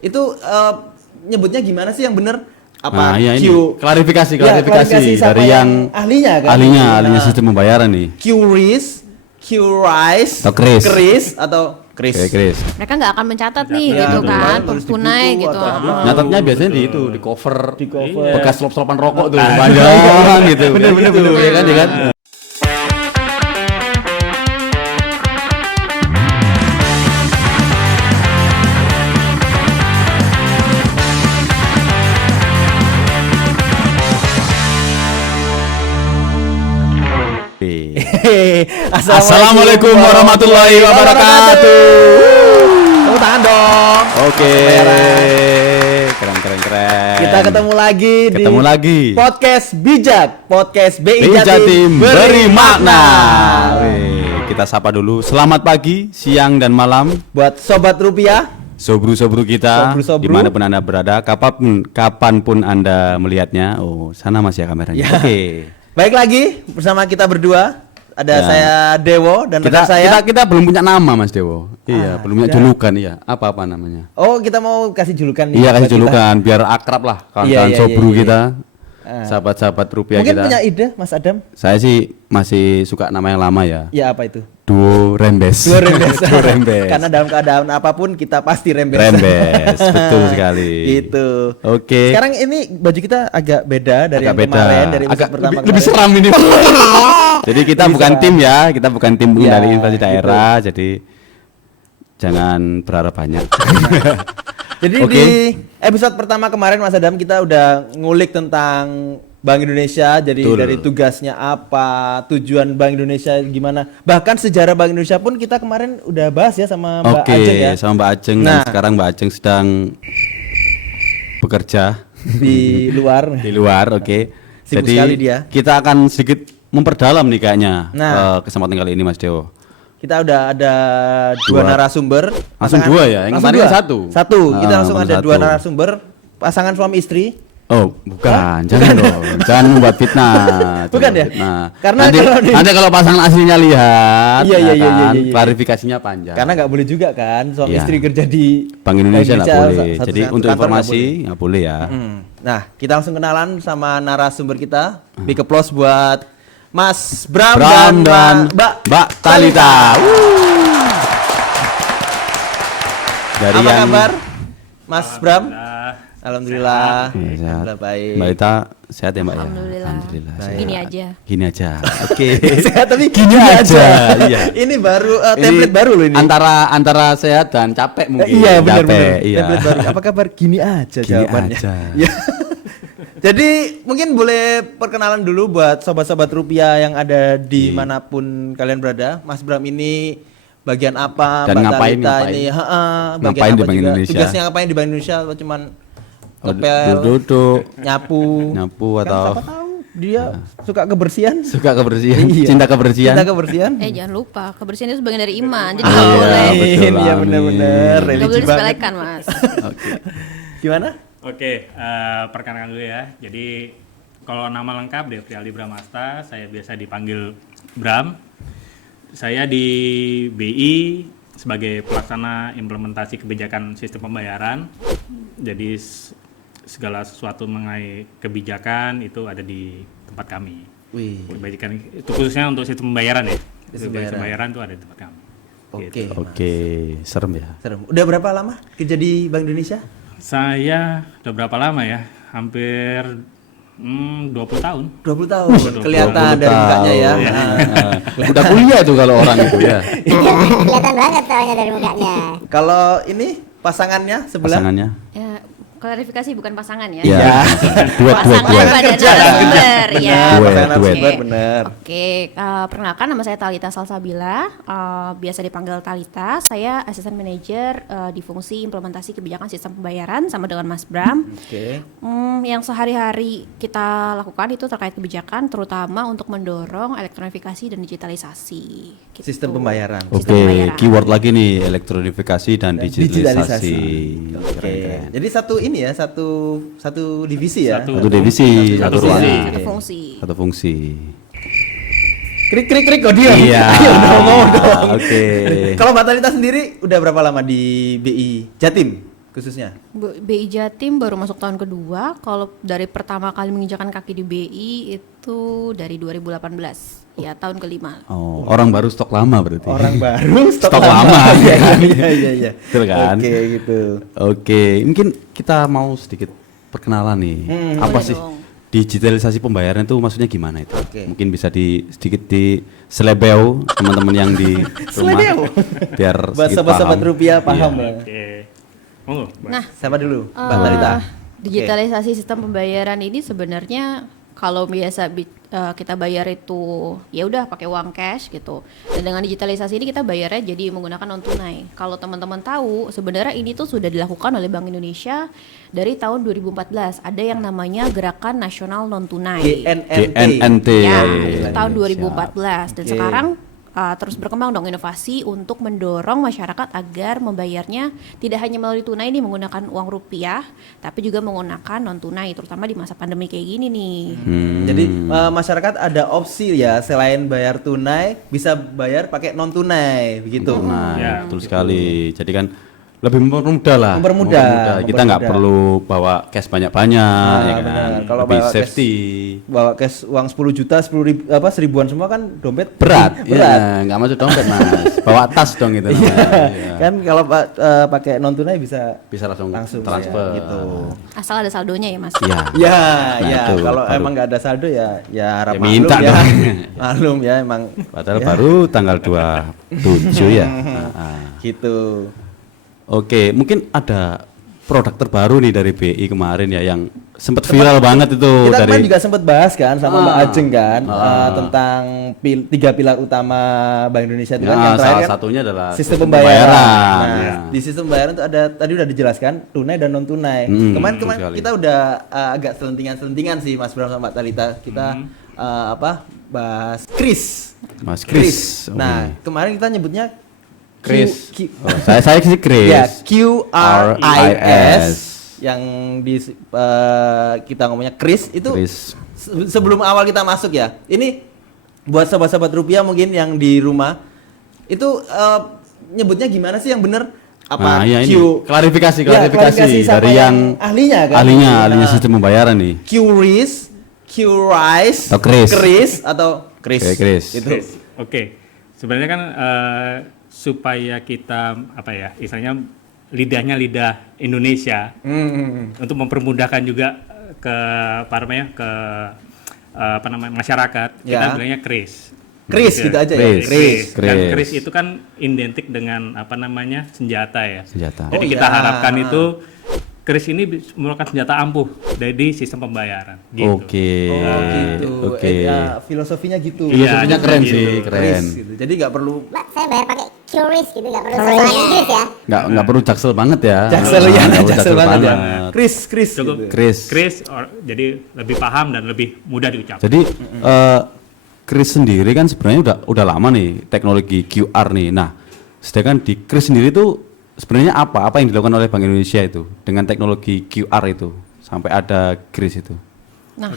Itu nyebutnya gimana sih yang benar? Apa Ini klarifikasi dari yang ahlinya kan? Ahlinya sistem pembayaran nih. QRIS atau Kris atau Kris. Mereka nggak akan mencatat nih gitu kan, tunai gitu. Nyatatnya biasanya di cover bekas selop-selopan rokok tuh, Nah, panjang gitu. Bener. Ya kan. Assalamualaikum warahmatullahi wabarakatuh. Tepuk tangan dong. Oke. Keren. Kita ketemu lagi di podcast bijak, podcast BI Jatim beri makna. Kita sapa dulu. Selamat pagi, siang dan malam buat sobat rupiah, sobru-sobru kita, Sobru-sobru. dimanapun Anda berada, kapanpun Anda melihatnya. Oh, sana masih ya kameranya. Ya. Oke. Baik lagi bersama kita berdua. Ada saya Dewo dan rekan saya. Kita belum punya nama, Mas Dewo. Iya, belum punya ada. julukan. Iya, apa namanya? Oh, kita mau kasih julukan nih. Iya, kasih buat julukan biar akrab lah kawan-kawan Iya, sobru iya. kita. Sahabat-sahabat rupiah Mungkin kita. punya ide, Mas Adam? Saya sih masih suka nama yang lama ya. Ya, apa itu? Duo Rembes. Duo Rembes. Duo Rembes. Karena dalam keadaan apapun kita pasti rembes. Rembes, betul sekali. Gitu. Oke. Sekarang ini baju kita agak beda dari Agak yang beda. kemarin, dari episode Agak pertama lebih kemarin. seram ini. Jadi kita Lebih bukan seram. tim ya, kita bukan tim Iya, dari invasi daerah, jadi jangan berharap banyak. Jadi Oke. di episode pertama kemarin Mas Adam kita udah ngulik tentang Bank Indonesia, jadi Betul. dari tugasnya apa, tujuan Bank Indonesia gimana, bahkan sejarah Bank Indonesia pun kita kemarin udah bahas ya sama Mbak Oke, Ajeng ya sama Mbak Ajeng. Nah. Dan sekarang Mbak Ajeng sedang bekerja di luar. di luar. Oke. Sibuk Jadi sekali dia. kita akan sedikit memperdalam nih kayaknya Nah. kesempatan kali ini, Mas Dewo. Kita udah ada dua narasumber. Langsung dua ya? Yang langsung tadi dua. kan satu? Satu. Kita langsung baru ada satu. dua narasumber, pasangan suami istri. Oh, bukan. Jangan dong. Jangan membuat fitnah. Bukan ya? Fitnah. Karena nanti, kalau di- nanti kalau pasangan aslinya lihat, Iya, ya iya, iya, kan, iya, iya. klarifikasinya panjang. Karena nggak boleh juga kan suami Iya. istri kerja di Bank Indonesia nggak boleh. satu- Jadi satu untuk kantor nggak informasi nggak boleh ya. Nah, kita langsung kenalan sama narasumber kita. Big applause buat Mas Bram, Bram dan dan Mbak Talita. Dari Apa yang kabar, Mas Bram? Alhamdulillah. Iya, sehat. Alhamdulillah baik. Mbak Lita sehat ya Mbak ya? Alhamdulillah. sehat. Gini aja. Gini aja. Oke. Sehat tapi Gini aja. Iya. Ini baru template baru loh ini. Antara sehat dan capek mungkin. Iya benar. Capek, iya. Template baru. Apa kabar? Gini aja Gini jawabannya. aja. Iya. Jadi mungkin boleh perkenalan dulu buat sobat-sobat rupiah yang ada di Iya. manapun kalian berada. Mas Bram ini bagian apa? Dan Mbak ngapain, Talita ngapain? ini bagian Ngapain di apa Bank juga? Indonesia? Tugasnya ngapain di Bank Indonesia? Atau cuman ngepel, Duduk, nyapu? nyapu Kan atau siapa tahu dia suka kebersihan. suka kebersihan, Iya. cinta kebersihan. Cinta kebersihan. Jangan lupa, kebersihan itu sebagian dari iman. Jadi nggak boleh. betul, Iya amin. benar-benar. Nggak Religi boleh banget. disepelekan, Mas. Oke. Gimana? Oke, perkenalkan dulu ya. Jadi kalau nama lengkap Devrialdi Bramasta, saya biasa dipanggil Bram. Saya di BI sebagai pelaksana implementasi kebijakan sistem pembayaran. Jadi segala sesuatu mengenai kebijakan itu ada di tempat kami. Wih. Kebijakan itu khususnya untuk sistem pembayaran ya. Sistem Sistem pembayaran itu ada di tempat kami. Oke. Gitu. Oke, serem ya. Serem. Udah berapa lama kerja di Bank Indonesia? Saya udah berapa lama ya? Hampir 20 tahun. 20 tahun. Kelihatan 20 dari mukanya ya. tahun. Nah. Udah kuliah tuh kalau orang itu ya. Kelihatan banget soalnya dari mukanya. Kalau ini pasangannya sebelah. Pasangannya. Ya, klarifikasi bukan pasangan ya. Ya. Duet. Pasangan pada Kerja, narasumber ya. Duet, Pasangan duet. narasumber bener. Oke, perkenalkan nama saya Talita Salsabila, biasa dipanggil Talita. Saya asisten manajer di fungsi implementasi kebijakan sistem pembayaran sama dengan Mas Bram. Oke. Yang sehari-hari kita lakukan itu terkait kebijakan, terutama untuk mendorong elektronifikasi dan digitalisasi. Gitu. Sistem pembayaran. Sistem Oke, pembayaran. keyword lagi nih elektronifikasi dan digitalisasi. Oke. Keren-keren. Jadi satu ini ya, satu divisi ya. Satu. Satu divisi, Satu satu fungsi. ruangan, Satu fungsi. satu fungsi. Krik krik krik kok dia. Iya. Ayo ngomong dong. Oke. Kalau Mbak Talita sendiri udah berapa lama di BI Jatim khususnya? BI Jatim baru masuk tahun kedua. Kalau dari pertama kali menginjakan kaki di BI itu dari 2018. Ya, tahun kelima. Oh, orang baru stok lama berarti. Orang baru Stok lama. Iya. Betul kan? Oke, gitu. Oke, mungkin kita mau sedikit perkenalan nih. Apa Boleh sih dong. digitalisasi pembayaran itu maksudnya gimana itu? Oke. Mungkin bisa sedikit di selebeu teman-teman yang di rumah. Selebeu. Biar Buat sedikit sobat-sobat paham. rupiah paham Iya. lah. Oke. Monggo, Mbak. Nah, Siapa dulu? Mbak Eh, Talita. digitalisasi sistem pembayaran ini sebenarnya kalau biasa kita bayar itu ya udah pakai uang cash gitu. Dan dengan digitalisasi ini kita bayarnya jadi menggunakan non tunai. Kalau teman-teman tahu sebenarnya ini tuh sudah dilakukan oleh Bank Indonesia dari tahun 2014. Ada yang namanya Gerakan Nasional Non Tunai. GNNT. Ya, Iya, itu iya, tahun iya, 2014 dan Oke. sekarang terus berkembang dong inovasi untuk mendorong masyarakat agar membayarnya tidak hanya melalui tunai nih menggunakan uang rupiah, tapi juga menggunakan non tunai, terutama di masa pandemi kayak gini nih. Jadi masyarakat ada opsi ya, selain bayar tunai bisa bayar pakai non tunai begitu. Nah, Ya, betul sekali. Jadi kan lebih mempermudah lah. Mempermudah, Kita nggak mempermudah. perlu bawa cash banyak-banyak, ya kan. benar. Kalau Lebih bawa cash- safety. Bawa cash uang 10 juta, 10 ribu, seribuan semua kan dompet Berat, berat. ya, nggak masuk dompet mas. Bawa tas dong itu. namanya. Iya. Kan kalau pakai non tunai bisa Bisa langsung transfer transfer. gitu. Asal ada saldonya ya mas. Iya. Ya, Nah, ya. itu Kalau baru. emang nggak ada saldo ya, ya harap Ya minta maklum ya. dong. Maklum ya emang. Padahal ya, baru tanggal 27 ya. Nah, gitu. Oke, mungkin ada produk terbaru nih dari BI kemarin ya yang sempat viral banget itu Kita dari kemarin juga sempat bahas kan sama Mbak Ajeng kan Ah. tentang tiga pilar utama Bank Indonesia itu kan Ya, yang terakhir salah kan satunya adalah sistem pembayaran. Nah, Ya. di sistem pembayaran itu ada tadi udah dijelaskan tunai dan non tunai. Kemarin betul sekali. kita udah agak selentingan sih Mas Bram sama Mbak Talita. Kita bahas kris. Mas Kris. Nah, kemarin kita nyebutnya Kris. Q- Oh, saya sih Kris. Ya, QRIS yang kita ngomongnya Kris itu Kris. sebelum awal kita masuk ya. Ini buat sobat-sobat rupiah mungkin yang di rumah itu nyebutnya gimana sih yang bener? Apa Nah, ya ini Q klarifikasi Ya, sama dari yang ahlinya kan? ahlinya Nah, sistem pembayaran nih. QRIS, QRIS, Atau Kris. atau Kris. Oke, Kris. Itu. Oke. Sebenarnya kan supaya kita apa ya, istilahnya lidahnya lidah Indonesia untuk mempermudahkan juga ke masyarakat, Ya. kita bilangnya kris. Kris gitu aja ya. Kris. Kris. Dan Kris. kris itu kan identik dengan senjata ya. Senjata. Jadi Oh, kita iya. harapkan itu kris ini merupakan senjata ampuh dari sistem pembayaran. Gitu. Oke. Oh gitu. Oke. Ya, filosofinya gitu. Iya, Filosofinya keren gitu. sih, Kris keren. gitu. Jadi nggak perlu Mbak, saya bayar pakai QRIS gitu, nggak perlu sesuatu Inggris ya. Nggak perlu jaksel banget ya. jaksel ya, Nggak perlu jaksel banget ya. banget. Kris Cukup gitu. Kris. jadi lebih paham dan lebih mudah diucapkan. Jadi Kris sendiri kan sebenarnya udah lama nih teknologi QR nih. Nah, sedangkan di Kris sendiri itu sebenarnya apa yang dilakukan oleh Bank Indonesia itu dengan teknologi QR itu sampai ada Kris itu? Nah,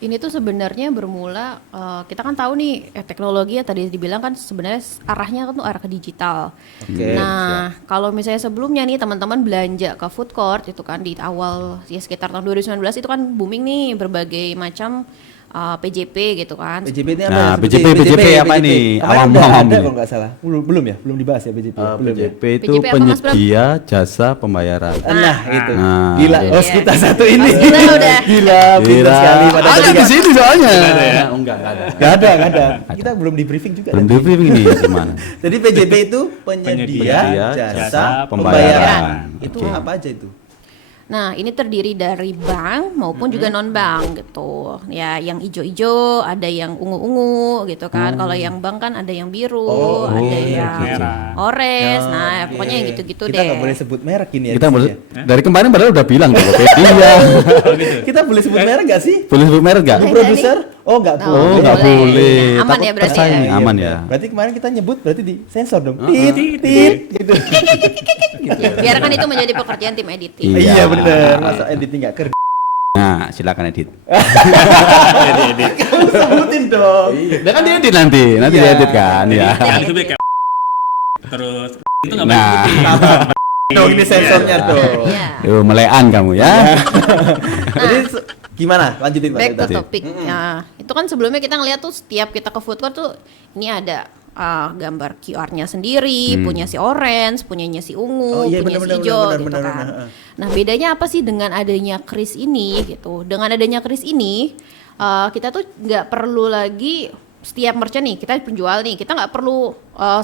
ini tuh sebenarnya bermula kita kan tahu nih teknologi ya tadi dibilang kan sebenarnya arahnya kan tuh arah ke digital. Oke, Nah, kalau misalnya sebelumnya nih teman-teman belanja ke food court itu kan di awal ya sekitar tahun 2019 itu kan booming nih berbagai macam PJP gitu kan. BJP ini apa? Nah, ya? BJP apa ini? Kemarin Awam-awam udah ada ini. kalau nggak salah. Belum ya? Belum dibahas ya BJP? Belum ya? BJP itu BJP apa, Mas Bram? penyedia jasa pembayaran. Nah, itu. Nah. Gila, Iya. host kita satu ini. Host kita udah. Gila, pintar sekali. Padahal Ada tadi di nggak- sini soalnya. Enggak ada. nggak ada. Kita belum di briefing juga. Belum tadi. di briefing ini gimana? Jadi PJP itu penyedia Penyedia jasa jasa pembayaran. pembayaran. Itu Oke. apa aja itu? Nah, ini terdiri dari bank maupun juga non bank gitu. Ya, yang ijo-ijo, ada yang ungu-ungu gitu kan. Kalau yang bank kan ada yang biru, ada yang merah. orange. Oh, Nah, oke. pokoknya yang gitu-gitu Kita deh. nggak boleh sebut merek ini ya. Kita di boleh sini ya. dari kemarin padahal udah bilang Tokopedia. Kita boleh sebut merek nggak sih? Boleh sebut merek nggak? Bu produser? Oh, nggak Oh, Oh, boleh. nggak boleh. boleh. Aman Takut ya berarti tersaing. ya? Aman Iya, ya. Berarti kemarin kita nyebut berarti di sensor dong. Tit, tit, gitu. Ya, biarkan itu menjadi pekerjaan tim editing. Iya. Iya bener. Masa editing nggak kerja? Nah, silakan edit. Kamu sebutin dong. Dia kan diedit nanti Iya. diedit kan ya. Yang disebut kayak terus itu nggak Nah, boleh disebutin. Dong ini sensornya tuh. Ya. Yo, melean kamu ya. Jadi gimana? Lanjutin Mbak Back to Talita. topic. Nah, itu kan sebelumnya kita ngeliat tuh setiap kita ke food court tuh ini ada gambar QR-nya sendiri, punya si orange, punyanya si ungu, Oh, iya, punya si benar, hijau benar, gitu benar, kan. benar. Nah, bedanya apa sih dengan adanya kris ini gitu? Dengan adanya kris ini kita tuh nggak perlu lagi setiap merchant nih, kita penjual nih, kita nggak perlu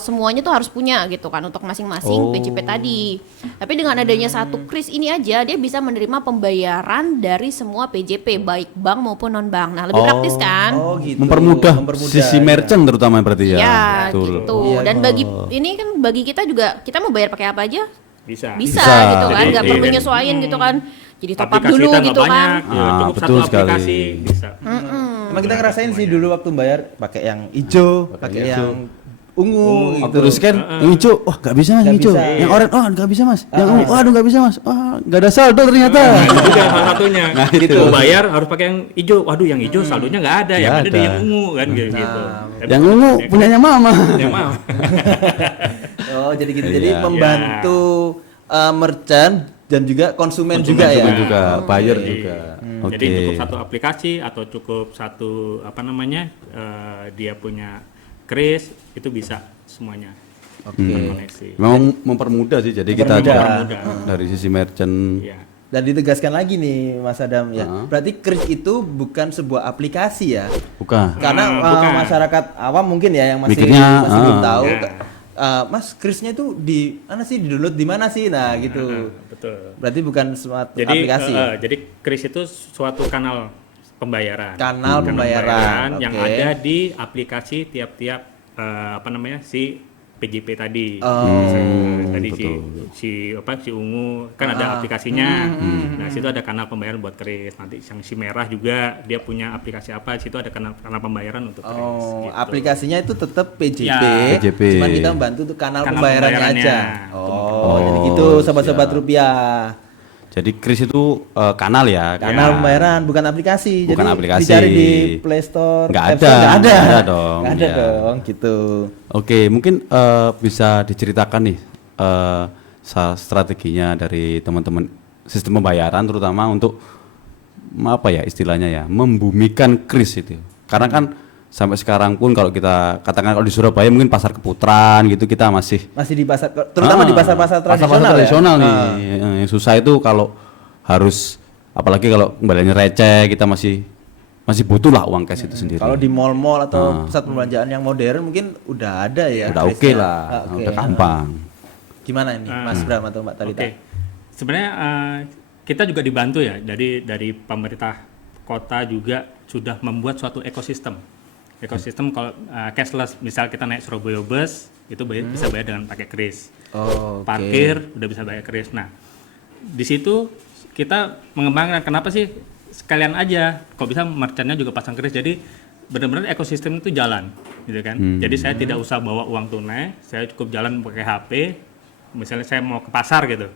semuanya tuh harus punya gitu kan untuk masing-masing PJP tadi. Tapi dengan adanya satu kris ini aja, dia bisa menerima pembayaran dari semua PJP baik bank maupun non bank. Nah, lebih praktis kan? Oh gitu. Mempermudah sisi ya. merchant terutama berarti ya. Ya, Betul. gitu. Iya, Dan iya. bagi ini kan bagi kita juga kita mau bayar pakai apa aja Bisa. bisa, Bisa. gitu kan, nggak Jadi, perlu iya. nyesuaiin gitu kan. Jadi top up Aplikasi dulu kita nggak gitu kan. banyak, ya, cukup betul satu sekali. aplikasi bisa. Emang kita ngerasain sih dulu waktu bayar pakai yang hijau, pakai yang ungu gitu. Terus kan yang hijau, wah nggak bisa mas, yang Nggak hijau. bisa. Yang oranye, oh nggak bisa mas. Yang ungu, waduh nggak bisa mas. Wah nggak ada saldo ternyata. Nah, itu juga salah satunya. Nah, gitu. itu. Mau bayar harus pakai yang hijau. Waduh, yang hijau saldonya nggak ada, yang Nggak ada di ada. yang ungu kan gitu. Tapi Yang ungu punyanya mama. yang mau. Oh, jadi gitu. Iya. Jadi membantu merchant dan juga konsumen, juga ya. Konsumen juga, buyer Jadi, juga. Jadi cukup satu aplikasi atau cukup satu apa namanya dia punya kris itu bisa semuanya. Oke. Terkoneksi. Memang mempermudah sih, jadi kita juga Mempermudah. dari sisi merchant. Iya. Dan ditegaskan lagi nih Mas Adam ya. Berarti kris itu bukan sebuah aplikasi ya. Bukan. Karena bukan. masyarakat awam mungkin ya yang masih Mikirnya, belum tahu. Ya. Mas, krisnya itu di mana sih? Di-download di mana sih? Nah, gitu. Betul. Berarti bukan suatu Jadi aplikasi. jadi kris itu suatu kanal pembayaran. Kanal pembayaran, yang oke. ada di aplikasi tiap-tiap apa namanya si PJP tadi. Oh, Tadi si ungu kan ada aplikasinya. Nah, situ ada kanal pembayaran buat kris. Nanti yang si merah juga dia punya aplikasi apa, situ ada kanal pembayaran untuk kris. Oh, gitu. aplikasinya itu tetap PJP. Ya. PJP. Cuman kita membantu untuk kanal, Kanal pembayarannya pembayarannya. aja. Oh, jadi gitu sobat-sobat siap. rupiah. Jadi kris itu kanal ya. Kanal pembayaran bukan aplikasi. Bukan jadi aplikasi. dicari di Play Store. Nggak App ada. Store, nggak ada. Nggak ada dong, Nggak ada ya. dong, gitu. Oke, mungkin bisa diceritakan nih strateginya dari teman-teman sistem pembayaran terutama untuk apa ya istilahnya ya, membumikan kris itu. Karena kan sampai sekarang pun kalau kita katakan kalau di Surabaya mungkin pasar Keputaran gitu kita masih Masih di pasar, terutama di pasar-pasar tradisional, tradisional ya? nih. Yang susah itu kalau harus apalagi kalau kembaliannya receh kita masih butuh lah uang cash itu sendiri. Kalau di mall-mall atau pusat perbelanjaan yang modern mungkin udah ada ya. udah oke krisnya. lah, Oke. udah gampang. Gimana ini, Mas Bram atau Mbak Talita? Oke. Sebenarnya kita juga dibantu ya dari pemerintah kota juga sudah membuat suatu ekosistem. Ekosistem kalau cashless, misal kita naik Surabaya bus itu bisa bayar dengan pakai kris. Oh, oke. Parkir udah bisa bayar kris. Nah, di situ kita mengembangkan kenapa sih sekalian aja kok bisa merchantnya juga pasang kris. Jadi benar-benar ekosistem itu jalan gitu kan. Jadi saya tidak usah bawa uang tunai, saya cukup jalan pakai HP. Misalnya saya mau ke pasar gitu,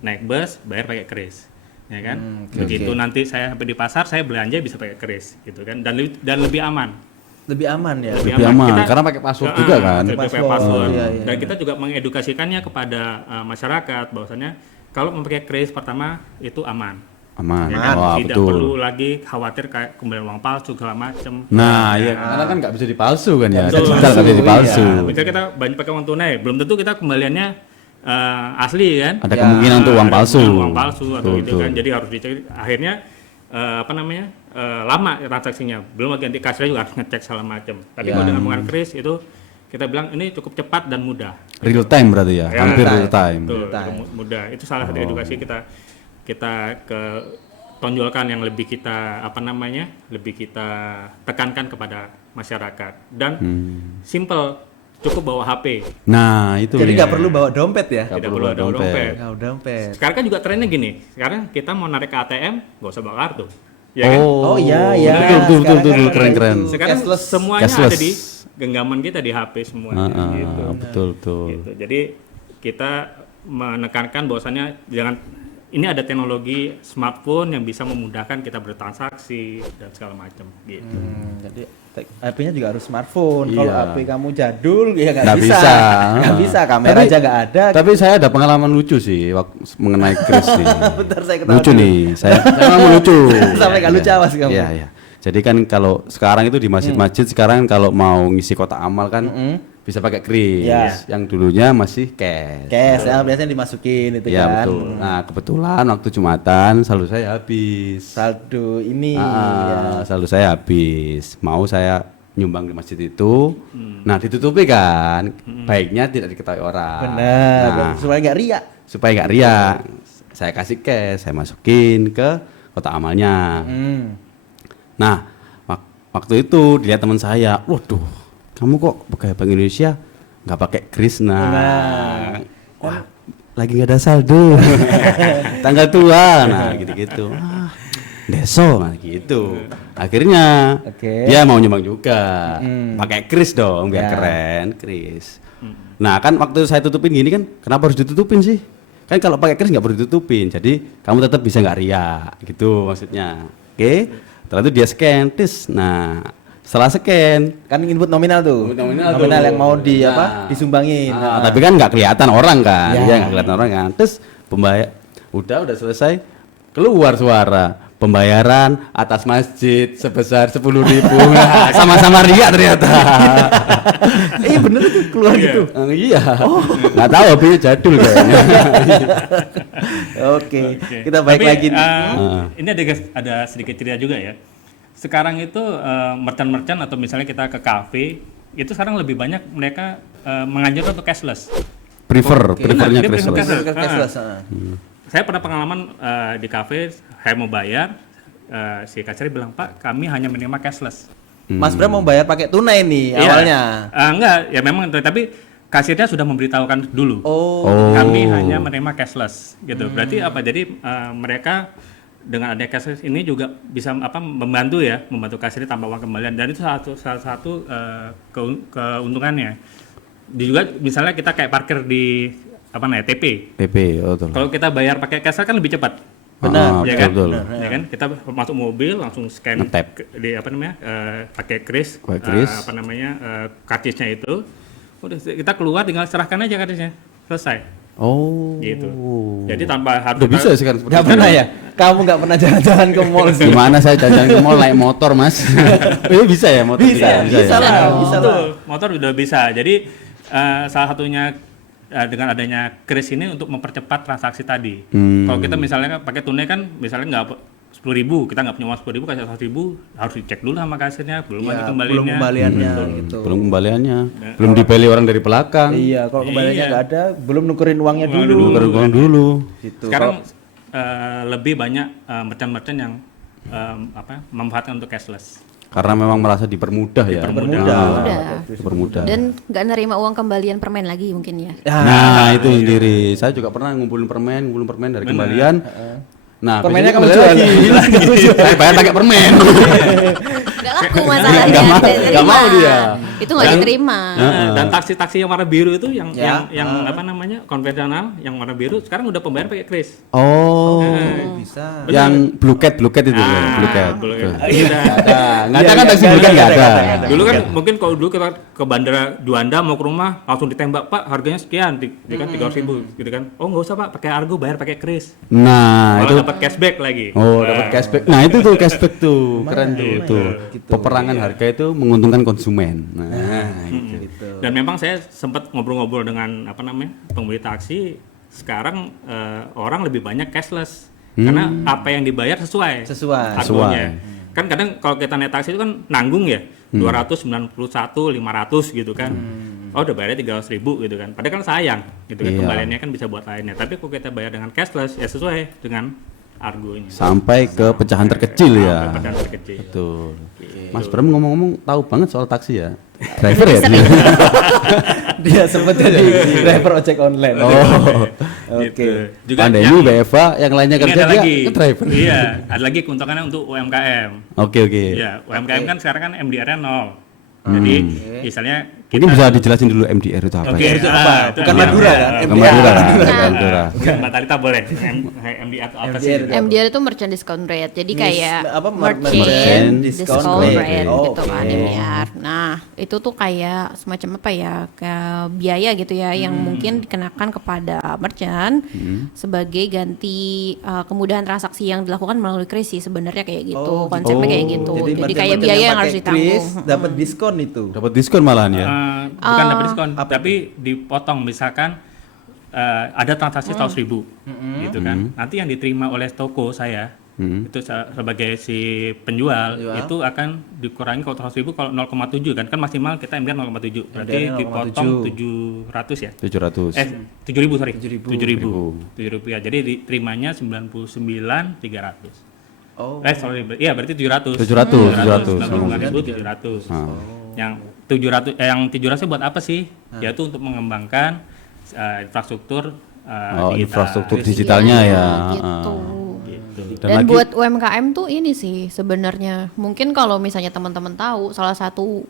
naik bus bayar pakai kris, ya kan. Begitu nanti saya sampai di pasar saya belanja bisa pakai kris gitu kan, dan lebih aman. Lebih aman ya. Lebih aman, karena pakai password juga kan. Pakai Password, password. iya, iya. Dan kita juga mengedukasikannya kepada masyarakat bahwasanya kalau memakai kris pertama itu aman. Aman. Ya kan? Wah, Tidak betul. perlu lagi khawatir kayak kembalian uang palsu segala macam. Nah, iya karena kan nggak bisa dipalsu kan ya. Betul. Digital nggak bisa dipalsu. Misalnya kita banyak pakai uang tunai, belum tentu kita kembaliannya asli kan. Ada kemungkinan untuk uang Ada palsu. kemungkinan uang palsu atau Betul, gitu kan. Jadi harus dicek. Akhirnya apa namanya? Lama transaksinya. Belum lagi nanti kasirnya juga harus ngecek segala macam. Tapi kalau dengan menggunakan kris itu kita bilang ini cukup cepat dan mudah. Real time berarti ya, Ya, hampir real real time. Betul, mudah. Itu salah satu edukasi kita ke tonjolkan yang lebih kita lebih kita tekankan kepada masyarakat dan simple, cukup bawa HP. Nah, itu. Jadi nih. nggak perlu bawa dompet ya? Nggak Tidak perlu perlu ada dompet. dompet. Nggak dompet. Sekarang kan juga trennya gini. Sekarang kita mau narik ke ATM, nggak usah bawa kartu. Ya kan? Oh iya, iya. Betul, betul, Sekarang betul, kan keren-keren. itu Sekarang cashless. semuanya Cashless. ada di genggaman kita di HP semuanya gitu. Betul, betul. Gitu. Jadi kita menekankan bahwasannya jangan ini ada teknologi smartphone yang bisa memudahkan kita bertransaksi dan segala macam gitu. Jadi HP-nya juga harus smartphone. Iya. Kalau HP kamu jadul ya nggak Nggak bisa. bisa. Nggak bisa, kamera Tapi- aja nggak ada. Tapi saya ada pengalaman lucu sih mengenai kris nih. Bentar, saya ketawa Lucu dulu. nih, saya mau lucu. Sampai nggak lucu awas kamu. Iya, iya. Jadi kan kalau sekarang itu di masjid-masjid sekarang kalau mau ngisi kotak amal kan bisa pakai kris. Iya. Yang dulunya masih cash. Cash ya biasanya dimasukin itu Iya kan. betul. Nah kebetulan waktu Jumatan saldo saya habis. Saldo ini ya. Saldo saya habis. Mau saya nyumbang di masjid itu. Nah ditutupi kan. Baiknya tidak diketahui orang. Benar. Nah, Supaya nggak riak. supaya nggak riak, saya kasih cash, saya masukin ke kotak amalnya. Nah waktu itu dilihat teman saya, waduh, kamu kok pegawai Bank Indonesia nggak pakai kris? Nah, wah, lagi nggak ada saldo, tanggal tua, nah gitu-gitu. Deso, nah gitu. Akhirnya Oke. dia mau nyumbang juga, pakai kris dong, biar Ya. keren, kris. Nah kan waktu saya tutupin gini kan, kenapa harus ditutupin sih? Kan kalau pakai kris nggak perlu ditutupin, jadi kamu tetap bisa nggak riak, gitu maksudnya. Oke, setelah itu dia scan, tis. Nah setelah scan, Kan input nominal tuh. Nominal yang mau di Nah. apa? Disumbangin. Ah, tapi kan nggak kelihatan orang kan, Ya. ya nggak kelihatan orang kan. Terus pembayar udah selesai, keluar suara pembayaran atas masjid sebesar 10.000. Nah, sama-sama riak ternyata. Iya bener itu keluar gitu. Iya. Nggak tahu HP-nya jadul kayaknya. Oke, kita balik Tapi, lagi. ini ada sedikit cerita juga ya. Sekarang itu merchant-merchant atau misalnya kita ke cafe itu sekarang lebih banyak mereka menganjurkan untuk cashless. Prefernya Dia prefer cashless. Cashless. Saya pernah pengalaman di cafe, saya mau bayar, si kasir bilang, Pak, kami hanya menerima cashless. Mas Bram mau bayar pakai tunai nih Iya. awalnya. Enggak, ya memang, tapi kasirnya sudah memberitahukan dulu. Oh. Kami hanya menerima cashless, gitu. Berarti apa? Jadi mereka dengan adanya cashless ini juga bisa membantu kasirnya tambah uang kembalian, dan itu salah satu keuntungannya. Juga misalnya kita kayak parkir di TP. Betul. Kalau kita bayar pakai cash kan lebih cepat. Benar, Ya kan? betul. Ya kan? Kita masuk mobil langsung scan Nge-tap. di pakai kris, Pakai kris. karcisnya itu. Udah kita keluar tinggal serahkan aja karcisnya. Selesai. Oh. Gitu. Jadi tanpa harus Udah bisa sekarang seperti Gak itu. pernah ya? Kamu nggak pernah jalan-jalan ke mall sih? Gimana saya jalan ke mall naik motor, Mas? Ini bisa ya motor? Bisa ya? lah, bisa lah. Betul, motor udah bisa. Jadi salah satunya dengan adanya kris ini untuk mempercepat transaksi tadi. Kalau kita misalnya pakai tunai kan, misalnya nggak 10.000, kita nggak punya uang 10.000, kasih 100.000, harus dicek dulu sama kasirnya, belum Ya, lagi belum kembaliannya. kembaliannya gitu. Belum kembaliannya, belum dibeli orang dari belakang. Iya, kalau kembaliannya Iya. nggak ada, belum nukerin uangnya Uang dulu. Nuker uang dulu. Gitu. Sekarang lebih banyak merchant-merchant yang memanfaatkan untuk cashless. Karena memang merasa dipermudah ya. Dipermudah. Dan nggak nerima uang kembalian permen lagi mungkin ya. Nah, itu sendiri. Saya juga pernah ngumpulin permen dari kembalian. Nah, Permennya besoknya kamu kembali jual. lagi. Saya bayar pakai permen. Nggak laku masalahnya. Nggak mau, nggak nggak mau diterima. dia. Itu nggak Dan- diterima. Dan taksi-taksi yang warna biru itu yang Ya. konvensional, yang warna biru sekarang udah pembayaran pakai kris. Oh. Bisa. Yang blue cat itu ya, blue cat. Blue Cat. Iya. Nggak ada Iya, kan taksi blue cat nggak ada. Dulu kan mungkin kalau dulu kita ke bandara Juanda mau ke rumah langsung ditembak, Pak, harganya sekian, dia kan 300.000 gitu kan. Oh nggak usah Pak, pakai Argo, bayar pakai kris. Nah, itu Malah dapat cashback lagi. oh, dapat cashback. Nah, itu tuh cashback tuh. Keren tuh. Peperangan harga itu menguntungkan konsumen. Nah, itu. Dan memang saya sempat ngobrol-ngobrol dengan pengemudi taksi. Sekarang orang lebih banyak cashless karena apa yang dibayar sesuai. Harganya. Kan kadang kalau kita naik taksi itu kan nanggung ya, 291, 500 gitu kan. Oh udah bayarnya 300.000 gitu kan. Padahal kan sayang gitu kan, Iya. kembaliannya kan bisa buat lainnya. Tapi kalau kita bayar dengan cashless ya sesuai dengan argonya. Sampai ke pecahan terkecil ya. Sampai pecahan terkecil. Betul. Mas Bram ngomong-ngomong tahu banget soal taksi ya. Driver ya dia. Dia sempat jadi driver ojek online. Oh. Oke. Gitu. Juga Anda yang- ini BFA yang lainnya ini kerja ada dia lagi. ke driver. Iya, ada lagi keuntungannya untuk UMKM. Oke. Ya, UMKM kan sekarang kan MDR-nya 0. Jadi misalnya Mungkin bisa dijelasin dulu MDR itu apa Oke, ya? itu apa? Bukan dia. Madura kan? Bukan Madura kan? Bukan Madura. Mbak Talita boleh. MDR itu apa sih? MDR. MDR itu merchant discount rate. Jadi kayak Merchant merchant discount discount rate. rate Oh, gitu kan oke. MDR. Nah, itu tuh kayak semacam apa ya? Kayak biaya gitu ya yang mungkin dikenakan kepada merchant sebagai ganti kemudahan transaksi yang dilakukan melalui kris sih sebenarnya kayak gitu. Konsepnya kayak gitu. Jadi kayak merchant-merchant biaya yang pakai harus ditanggung. kris dapat diskon itu. Dapat diskon malahan ya. Bukan dapat diskon, tapi dipotong misalkan ada transaksi 100.000 gitu kan. Nanti yang diterima oleh toko saya itu sebagai si penjual itu akan dikurangi kalau 100.000 kalau 0,7 kan maksimal kita MDR 0,7 berarti MDR 0,7. dipotong 700 ya 700. 7.000 sorry 7.000. 7.000 rupiah jadi diterimanya 99.300 Oh. sorry iya berarti 700 700. 700 yang 700 buat apa sih yaitu untuk mengembangkan infrastruktur digital. Infrastruktur digitalnya ya. Gitu. Gitu. Dan lagi- buat UMKM tuh ini sih sebenarnya mungkin kalau misalnya teman-teman tahu salah satu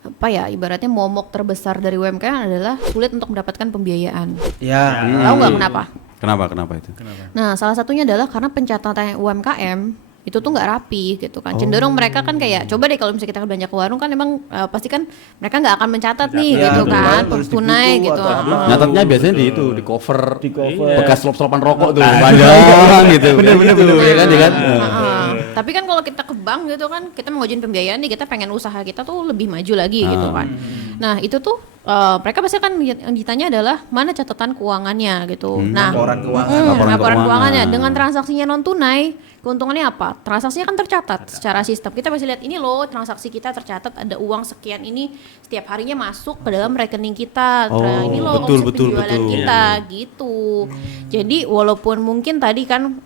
apa ya ibaratnya momok terbesar dari UMKM adalah sulit untuk mendapatkan pembiayaan. Ya. Tahu nggak kenapa? Kenapa itu? Nah, salah satunya adalah karena pencatatan UMKM itu tuh nggak rapi gitu kan. Cenderung mereka kan kayak coba deh kalau misalnya kita belanja ke warung kan emang pasti kan mereka nggak akan mencatat nih Ya, gitu betul. kan, Terus di tunai buku gitu. atau apa. Nyatetnya biasanya di itu, di cover, cover. bekas selop-selopan rokok tuh, panjang gitu. Bener-bener ya kan, ya kan? Tapi kan kalau kita ke bank gitu kan, kita mau ngajuin pembiayaan nih, kita pengen usaha kita tuh lebih maju lagi gitu kan. Nah itu tuh mereka pasti kan yang ditanya adalah mana catatan keuangannya gitu. Nah Laporan keuangan. Laporan laporan keuangannya keuangan. dengan transaksinya non tunai, keuntungannya apa? Transaksinya kan tercatat secara sistem. Kita pasti lihat ini loh transaksi kita tercatat ada uang sekian ini setiap harinya masuk ke dalam rekening kita. Oh, Ini loh betul, omset betul, penjualan betul. kita gitu. Jadi walaupun mungkin tadi kan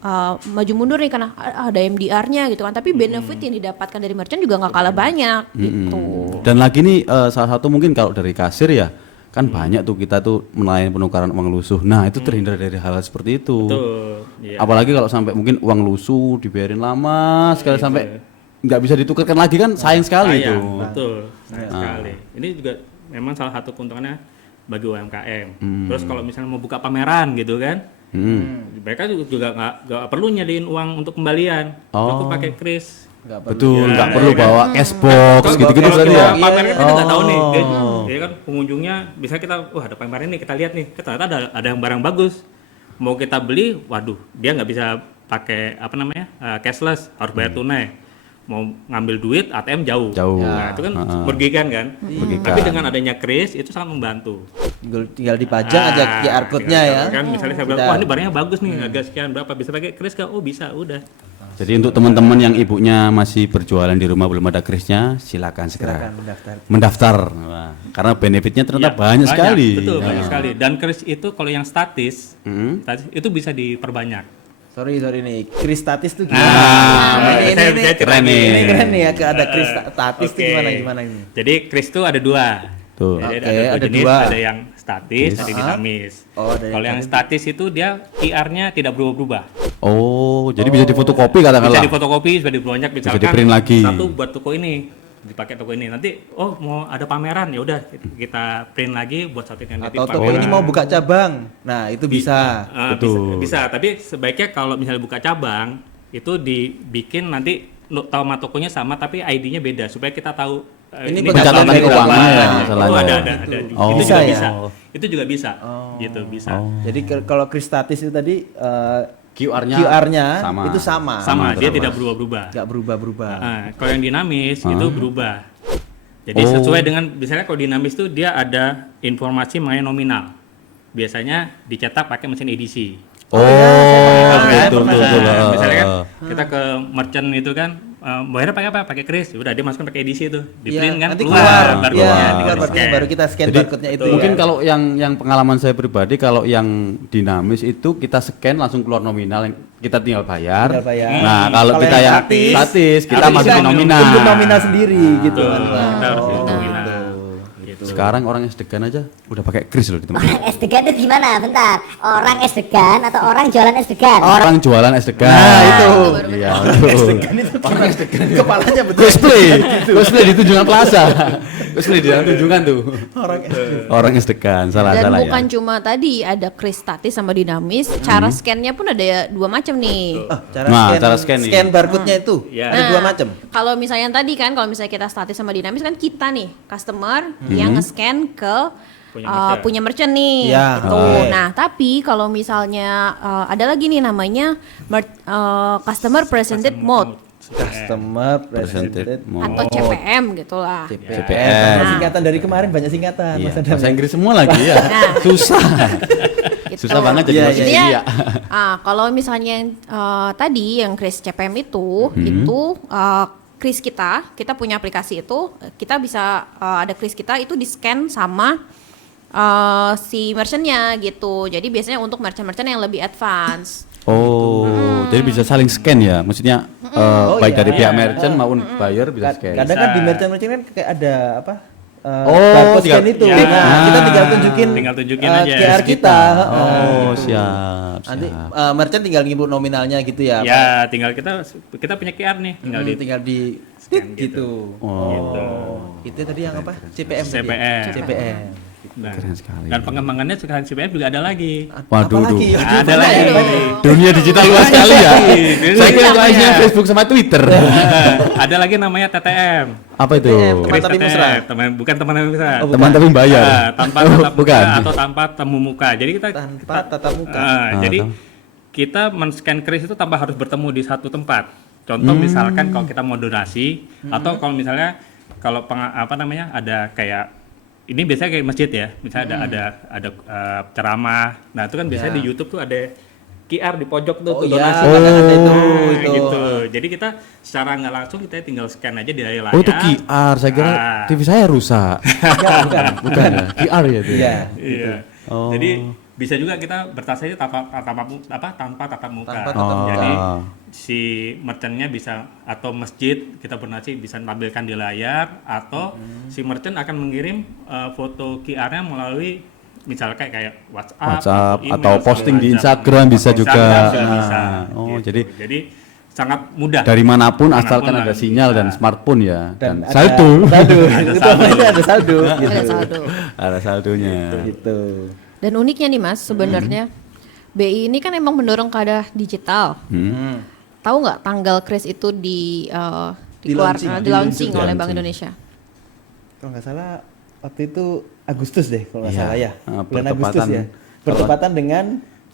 maju mundur nih karena ada MDR-nya gitu kan, tapi benefit yang didapatkan dari merchant juga nggak kalah banyak gitu. Dan lagi nih salah satu mungkin kalau dari kasir ya kan banyak tuh kita tuh melayani penukaran uang lusuh. Nah itu terhindar dari hal seperti itu. Betul. Iya. Apalagi kalau sampai mungkin uang lusuh dibiarin lama sekali sampai nggak bisa ditukarkan lagi kan sayang sekali itu. Betul. Sayang sekali. Ini juga memang salah satu keuntungannya bagi UMKM. Terus kalau misalnya mau buka pameran gitu kan, mereka juga nggak perlu nyediain uang untuk kembalian. Cukup pakai kris. Betul, nggak perlu bawa cash box gitu-gitu Kalau berarti kita ya. pameran kan kita nggak tahu nih, dia kan pengunjungnya bisa kita, wah ada pameran nih kita lihat nih, ternyata ada yang barang bagus, mau kita beli, waduh dia nggak bisa pakai apa namanya cashless, harus bayar tunai, mau ngambil duit ATM jauh, Jauh. nah itu kan merugikan kan, Merugikan. tapi dengan adanya kris itu sangat membantu. Tinggal dipajang aja QR code-nya ya. Kan misalnya saya bilang, wah ini barangnya bagus nih, harga sekian berapa, bisa pakai kris kah? Oh bisa, udah. Jadi untuk teman-teman yang ibunya masih berjualan di rumah belum ada krisnya, silakan segera mendaftar. Wah, karena benefitnya ternyata Ya, banyak sekali. Betul, banyak sekali. Dan kris itu kalau yang statis, itu bisa diperbanyak. Sorry nih, kris statis tuh Nah, gimana? saya keren nih. Ini keren nih ya, ada kris statis tuh Oke. gimana ini? Jadi kris itu ada dua. Tuh. Jadi Oke, ada ada jenis, dua. ada yang statis, ada yang dinamis. Oh, ada yang Kalau yang statis itu dia QR-nya tidak berubah-ubah. Oh, jadi bisa difotokopi katakanlah. Bisa difotokopi, bisa diprint misalkan. di-print lagi. Satu buat toko ini, dipakai toko ini. Nanti mau ada pameran ya udah kita print lagi buat satu identitas Atau toko ini mau buka cabang. Nah, itu bisa. Betul. Bisa, tapi sebaiknya kalau misalnya buka cabang itu dibikin nanti nama tokonya sama tapi ID-nya beda supaya kita tahu Ini pencatatan dari keuangannya berapa. ya, Itu masalahnya. ada. Oh. Itu Bisa juga ya? bisa. Itu juga bisa. Gitu bisa. Jadi kalau kris statis itu tadi QR-nya QR-nya sama. itu sama. Sama, dia sama. tidak berubah-ubah. Nggak berubah-berubah. Nah, kalau yang dinamis itu berubah. Jadi sesuai dengan misalnya kalau dinamis itu dia ada informasi mengenai nominal. Biasanya dicetak pakai mesin edisi. Oh, kan? betul. Misalnya kan kita ke merchant itu kan bayarnya pakai apa? Pakai kris. Udah dia masukkan pakai edisi itu. Di print kan nanti keluar keluar. barcode-nya, Iya, tinggal di barcode-nya, scan. baru kita scan Jadi, barcode-nya itu. mungkin ya. kalau yang pengalaman saya pribadi kalau yang dinamis itu kita scan langsung keluar nominal yang kita tinggal bayar. Tinggal bayar. Nah, kalau Kalau kita yang yang statis, statis kita harus masukin bisa nominal. Input nominal sendiri gitu Betul, kan. kita harus Oh, hitung nominal. gitu. Gitu. sekarang orang es-degan aja udah pakai kris loh di tempat. Orang es degan itu gimana? Bentar. Orang es degan atau orang jualan es degan? Orang jualan es-degan. Nah, itu. Iya, betul. Orang es-degan kepalanya betul. Cosplay di Tunjungan Plaza. Cosplay di dalam Tunjungan tuh. Orang es-degan, Dan salah ya. bukan cuma tadi ada kris statis sama dinamis, cara scan-nya pun ada dua macam nih. Cara scan nih. Scan barcode-nya itu Iya. ada dua macam. Kalau misalnya yang tadi kan, kalau misalnya kita statis sama dinamis kan kita nih customer yang nge-scan ke punya merchant nih, Ya, gitu. oke. Nah, tapi kalau misalnya ada lagi nih namanya customer presented mode Customer presented Mode. atau CPM gitulah. CPM. Singkatan dari kemarin banyak singkatan. Iya, Mas Adam. bahasa Inggris semua lagi ya. Nah. Susah. Gitu. Susah banget jadi Iya, bahasa iya. Jadi India. kalau misalnya yang tadi yang kris CPM itu kris kita punya aplikasi itu, kita bisa ada kris kita itu di scan sama si merchantnya gitu. Jadi biasanya untuk merchant-merchant yang lebih advance. Oh, jadi bisa saling scan ya? Maksudnya Oh, baik iya. dari pihak merchant maupun buyer bisa scan. Kadang kan di merchant-merchant kan kayak ada apa? Oh, barcode tinggal- scan itu. Iya. Nah, kita tinggal tunjukin aja. QR kita. Oh, siap. Nanti siap. merchant tinggal nginput nominalnya gitu ya. Ya, tinggal kita punya QR nih, Tinggal di scan gitu. Oh. Itu tadi yang apa? CPM. tadi ya? CPM. CPM. Nah, Keren sekali. dan pengembangannya sekarang CPM juga ada lagi. Waduh, Apalagi? duh. Ada lagi. Dunia digital luas sekali ya. Saya kira Iya. isinya Facebook sama Twitter. Ada lagi namanya TTM. Apa itu? TTM, teman Kris tapi TTM, mesra. bukan teman tapi mesra. Oh, Teman tapi bayar. Tanpa Oh, tatap muka bukan. atau tanpa temu muka. Jadi kita Tanpa tatap muka. jadi tahu. kita men-scan kris itu tanpa harus bertemu di satu tempat. Contoh misalkan kalau kita mau donasi atau kalau misalnya kalau ada kayak ini biasanya kayak masjid ya, misalnya ada ceramah. Nah, itu kan biasanya Ya. di YouTube tuh ada QR di pojok tuh Oh tuh iya, donasi. kadang ada itu, Nah, itu. gitu. Jadi kita secara nggak langsung kita tinggal scan aja di layar. Oh, itu QR. Saya kira Ah. TV saya rusak. Bukan ya? QR ya itu. Iya. Iya. Oh. Jadi bisa juga kita bertransaksi tanpa tatap muka. Tanpa tatap Jadi muka. si merchantnya bisa atau masjid kita bernasi bisa tampilkan di layar atau si merchant akan mengirim foto QR-nya melalui misalnya kayak WhatsApp atau email, posting di segala macam. Instagram bisa juga. Bisa. Nah, oh, Gitu. jadi sangat mudah. Dari manapun Manapun asalkan lah, ada sinyal dan bisa. smartphone ya. Dan ada saldo. Saldo. Ada Itu saldo. apa? Ada saldo. Gitu. Ada saldo. Ada saldonya. Gitu. Dan uniknya nih Mas, sebenarnya BI ini kan emang mendorong ke arah digital. Tahu nggak tanggal kris itu di launching oleh Bank Indonesia? Kalau nggak salah waktu itu Agustus deh kalau nggak Iya. salah ya. Bulan Bertepatan- Agustus ya. Bertepatan dengan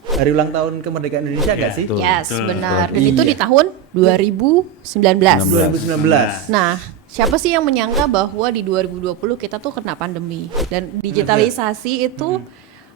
hari ulang tahun kemerdekaan Indonesia nggak Iya. sih? Betul. Yes, benar. Dan Iya. itu di tahun 2019. 2019. Nah, siapa sih yang menyangka bahwa di 2020 kita tuh kena pandemi dan digitalisasi itu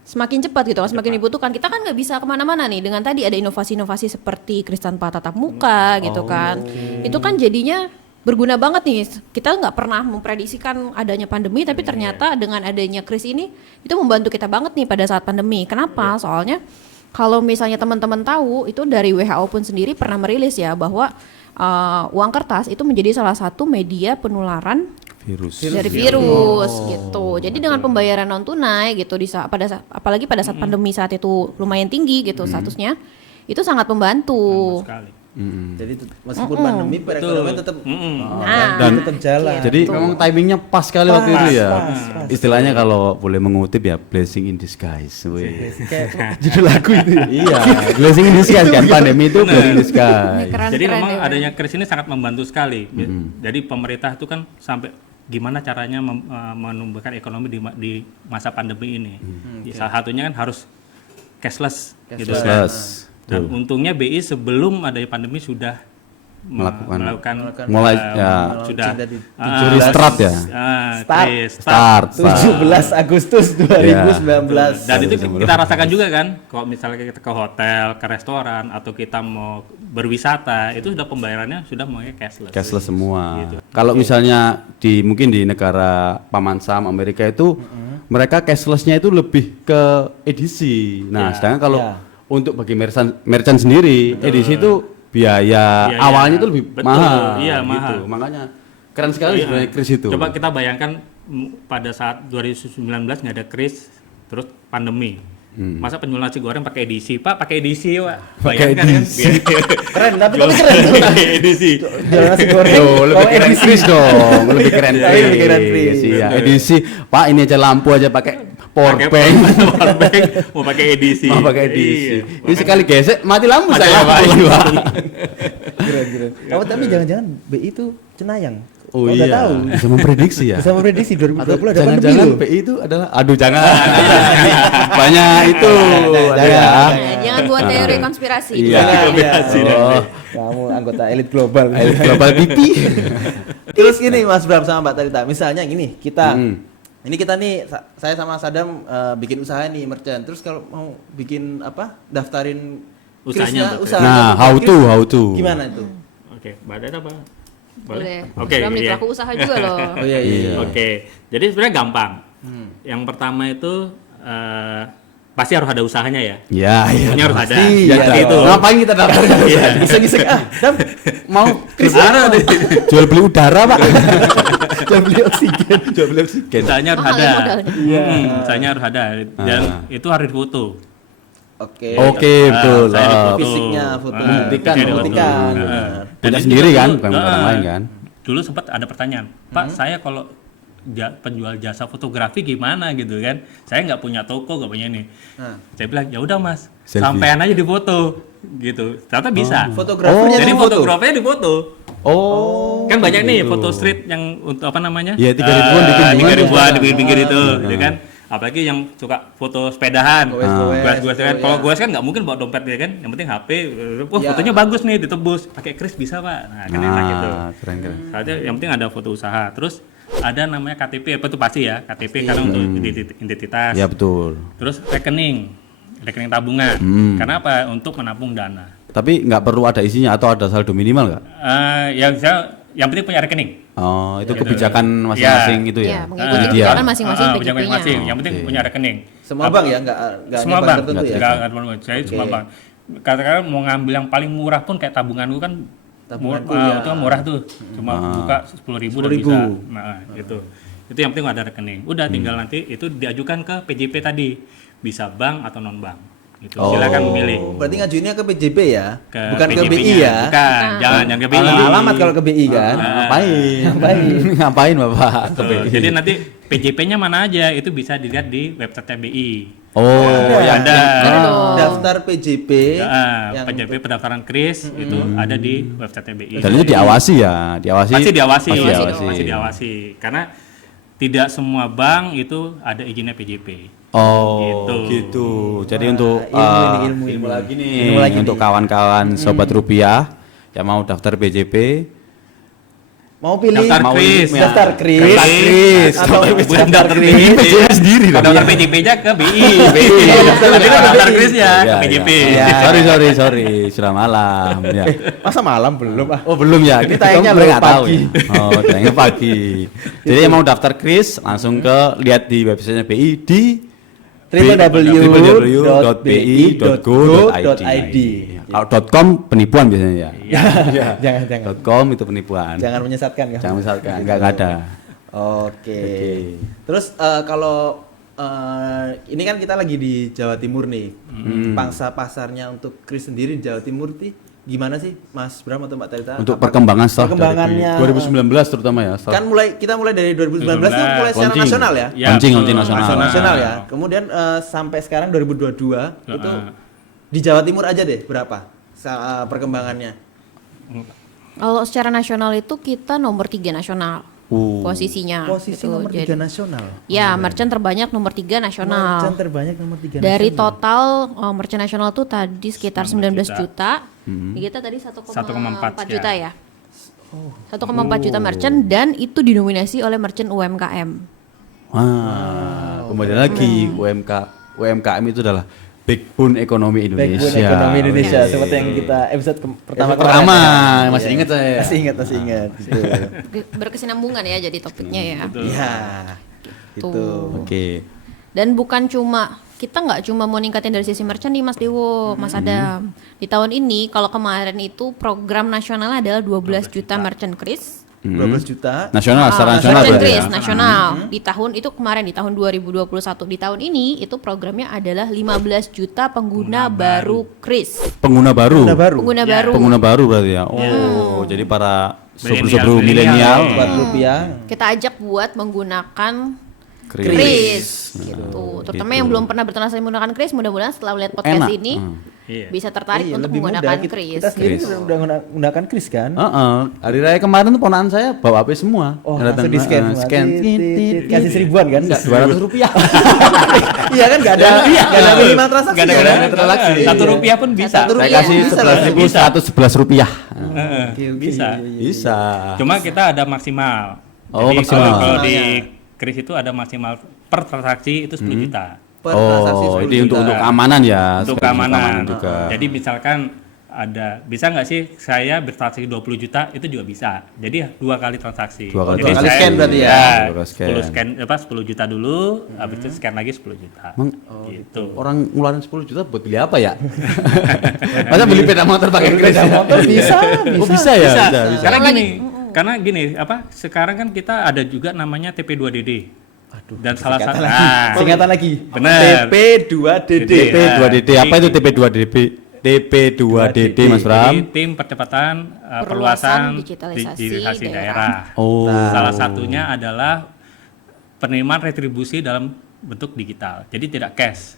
semakin cepat gitu, semakin dibutuhkan. Kita kan nggak bisa kemana-mana nih dengan tadi ada inovasi-inovasi seperti kris tanpa tatap muka gitu kan. Itu kan jadinya berguna banget nih. Kita nggak pernah memprediksikan adanya pandemi, tapi ternyata dengan adanya kris ini itu membantu kita banget nih pada saat pandemi. Kenapa? Soalnya kalau misalnya teman-teman tahu itu dari WHO pun sendiri pernah merilis ya bahwa uang kertas itu menjadi salah satu media penularan Virus. dari virus gitu. Jadi dengan pembayaran non tunai gitu apalagi pada saat pandemi saat itu lumayan tinggi gitu statusnya, itu sangat membantu. Sekali. Jadi meskipun pandemi perekonomian tetap Nah, Dan- tetap jalan. Jadi memang timingnya pas sekali waktu itu ya. pas. Istilahnya kalau boleh mengutip ya blessing in disguise. Wih. Kayak judul lagu itu ya. Iya, blessing in disguise kan pandemi itu blessing in ini disguise. keren Jadi keren memang ya. adanya kris ini sangat membantu sekali. Jadi pemerintah itu kan sampai gimana caranya menumbuhkan ekonomi di masa pandemi ini. Salah satunya kan harus cashless. Gitu kan. Cashless. Dan untungnya BI sebelum adanya pandemi sudah Melakukan- melakukan mulai eh, ya sudah dari Curi start ya. Start. Start. 17 Agustus 2019. Dan itu kita rasakan juga kan, kalau misalnya kita ke hotel, ke restoran, atau kita mau berwisata, itu sudah pembayarannya sudah mulai cashless. Cashless semua. Gitu. Kalau misalnya mungkin di negara paman Sam Amerika itu mereka cashlessnya itu lebih ke edisi. Nah, sedangkan kalau untuk bagi merchant sendiri edisi itu biaya awalnya itu lebih Betul, mahal. iya, gitu. mahal. Makanya keren sekali sebenarnya kris itu. Coba kita bayangkan pada saat 2019 nggak ada kris, terus pandemi. Masa penjual nasi goreng pakai edisi, Pak? Pakai edisi, Pak. Pakai Bayangkan edisi. Keren, tapi Jual- keren. pakai edisi. Jual nasi goreng. Yo, lebih bawa keren edisi. Chris dong, lebih keren Tapi lebih keren Chris. Iya, edisi. Pak, ini aja lampu aja pakai power Pakai bank. power bank, mau pakai edisi. Mau pakai edisi. Iya. Ini sekali gesek mati lampu Mati saya. lampu. Pak. Keren. Kamu tapi jangan-jangan BI itu Cenayang. Oh Kau iya, udah tahu. bisa memprediksi ya. Bisa memprediksi 2020 Atau ada pandemi jangan-jangan loh. BI itu adalah aduh jangan. Banyak itu. Jangan, ada ya. Jangan buat teori konspirasi. Iya. Konspirasi Iya. Oh, Kamu anggota elit global. elit global BP. Terus gini Mas Bram sama Mbak Tarita, misalnya gini, kita Hmm. ini kita nih saya sama Sadam bikin usaha nih merchant. Terus kalau mau bikin apa? Daftarin Usahanya Krisnya, untuk usaha. Nah, untuk how Kris, to. Gimana itu? Oke, Mbak Dada apa? Boleh. Oke, Bram nih iya. pelaku usaha juga loh. Oh iya iya. Oke, jadi sebenarnya gampang. Yang pertama itu pasti harus ada usahanya ya. Ya, iya. Pokoknya harus ada. Pasti, Ya, iya itu. dong. Ngapain kita daftar? Iya. Bisa-bisa Dam Mau Kris apa? Jual beli udara, Pak. jual beli oksigen. Jual beli oksigen. Usahanya harus Mahal ada. ya modalnya. Usahanya harus ada dan itu harus difoto. Oke. Oke, betul. saya Oh. difoto. Fisiknya, foto. Membuktikan, fisiknya difoto. membuktikan, Nah, benar. dan Punya itu sendiri juga kan, dulu, bukan orang lain kan? Dulu sempat ada pertanyaan, Pak, saya kalau penjual jasa fotografi gimana gitu kan? Saya nggak punya toko, nggak punya ini. Nah. Saya bilang ya udah Mas, Selfie. sampean aja difoto gitu. Ternyata bisa. Fotografernya Jadi di foto. fotografernya difoto. Oh. Kan banyak nih foto street yang untuk apa namanya? Iya, 3.000-an di pinggir. 3.000-an di pinggir-pinggir itu, ya kan? Apalagi yang suka foto sepedahan, goes kan. Kalau goes kan nggak mungkin bawa dompet ya kan, yang penting HP. Wah Ya. fotonya bagus nih, ditebus, pakai kris bisa Pak. Nah kan enak gitu. Keren. Soalnya yang penting ada foto usaha. Terus ada namanya KTP, apa itu pasti ya, KTP karena untuk identitas. Ya betul. Terus rekening tabungan. Karena apa? Untuk menampung dana. Tapi nggak perlu ada isinya atau ada saldo minimal nggak? Yang penting punya rekening. Oh, itu Gitu. kebijakan masing-masing itu Iya, ya. mengikuti Dia. kebijakan masing-masing punya PJP-nya. masing-masing. Yang penting Oke. punya rekening. Semua bank ya, nggak Semua hanya bank tertentu ya. Nggak saya semua bank. Katakan mau ngambil yang paling murah pun kayak tabunganku kan Tabunganku, murah, ya. itu kan murah tuh. Cuma buka 10.000 udah 10.000. bisa. Nah, gitu. Itu yang penting ada rekening. Udah tinggal nanti itu diajukan ke PJP tadi. Bisa bank atau non bank. Gitu. Silakan memilih. Berarti ngajuinnya ke PJB ya, Ke bukan ke PJP-nya. BI ya. Bukan, jangan ke BI. Alamat kalau ke BI kan. Ngapain? Ngapain Bapak? Tuh, jadi nanti PJP-nya mana aja itu bisa dilihat di website BI. Oh, ya ada. Daftar PJP yang PJP pendaftaran kris itu ada di website BI. dan itu diawasi ya, diawasi. Pasti diawasi. Pasti Diawasi. Karena tidak semua bank itu ada izinnya PJP. Oh, Gitu. gitu. Jadi untuk ilmu lagi nih, Ilmu lagi untuk nih. kawan-kawan sobat rupiah yang mau daftar BJP, mau pilih Daftar mau kris. ini, daftar kris, Daftar kris. atau Bukan daftar kris. PJP sendiri Kalau daftar PJP-nya ke BI. Nanti kan daftar krisnya ke Ya, PJP. ya. Sorry, sudah malam. Ya. Masa malam belum ah? Oh belum ya, Ini tayangnya baru nggak tahu pagi. ya. Oh tayangnya pagi. Jadi yang mau daftar kris langsung ke lihat di websitenya BI di www.bi.go.id. Kalau .com penipuan biasanya ya. Jangan. .com itu penipuan. Jangan menyesatkan ya. Jangan misalkan nggak ada. Oke. Oke. Terus kalau ini kan kita lagi di Jawa Timur nih. Pangsa pasarnya untuk kris sendiri di Jawa Timur nih gimana sih Mas Bram atau Mbak Tarita? Untuk perkembangan setelah Perkembangannya. 2019 terutama ya. setelah- Kan kita mulai dari 2019 itu mulai secara Launching. nasional ya. Launching betul. nasional. Nasional ya. Kemudian sampai sekarang 2022 itu di Jawa Timur aja deh berapa perkembangannya? Kalau secara nasional itu kita nomor 3 nasional posisinya. Posisi gitu. nomor 3 Jadi- nasional. Ya, merchant terbanyak nomor 3 nasional. Merchant terbanyak nomor 3 Dari nasional. total merchant nasional tuh tadi sekitar 19 juta. Kita tadi 1,4 juta ya. 1,4 juta merchant dan itu didominasi oleh merchant UMKM. Kembali lagi UMKM itu adalah backbone ekonomi Indonesia. Backbone ekonomi Indonesia Oke. seperti yang kita episode pertama Pertama, kemarin. masih Iya. ingat saya. Masih ingat. Gitu. Berkesinambungan ya jadi topiknya ya. Iya. Gitu. Tuh. Oke. Dan bukan cuma kita nggak cuma mau ningkatin dari sisi merchant nih Mas Dewo, Mas Adam. Di tahun ini kalau kemarin itu program nasional adalah 12 juta merchant kris. berapa juta. Nasional, secara nasional Merchant berarti ya. Kris nasional di tahun itu kemarin di tahun 2021 di tahun ini itu programnya adalah 15 juta pengguna baru Kris. Pengguna baru. Udah baru. Pengguna Ya. baru. Pengguna baru berarti ya. Oh, jadi para Milenial, sobru-sobru milenial Buat rupiah. Kita ajak buat menggunakan Kris. Kris gitu. Terutama Gitu. yang belum pernah bertransaksi menggunakan Kris, mudah-mudahan setelah melihat podcast Enak. ini Iya. bisa tertarik Iya, untuk lebih mudah. menggunakan Kita Kris. sendiri Kris. udah menggunakan Kris kan. Hari raya kemarin tuh ponakan saya bawa HP semua. Oh, Datang, langsung di scan. scan. Kasih seribuan kan? Enggak, 200 rupiah. Iya kan nggak ada minimal transaksi. Gak ada kan? transaksi. Satu rupiah pun bisa. Satu Saya rupiah kasih bisa, 11.111 rupiah. Oke, oke, Bisa. iya, iya. Bisa. Cuma kita ada maksimal. Oh, Jadi maksimal. kalau di Kris itu ada maksimal per transaksi itu 10 juta. Per transaksi Oh, 10 ini untuk juta. keamanan ya. Untuk sebagai keamanan. juga. Jadi misalkan bisa nggak sih saya bertransaksi 20 juta itu juga bisa. Jadi 2 kali transaksi. Dua kali Jadi transaksi. saya- Scan berarti ya? Dua kali scan. 10 juta dulu, habis itu scan lagi 10 juta. Emang Gitu. orang ngeluarin 10 juta buat beli apa ya? Masa beli sepeda motor pakai kris? motor bisa, Oh, bisa ya? Bisa. Bisa. Karena Yang gini, sekarang kan kita ada juga namanya TP2DD. Dan salah satu Singkatan lagi. Bener. TP2DD. TP2DD. Apa itu TP2DD? TP2DD Mas Bram. Jadi tim percepatan perluasan digitalisasi daerah. Oh. Salah satunya adalah penerimaan retribusi dalam bentuk digital. Jadi tidak cash.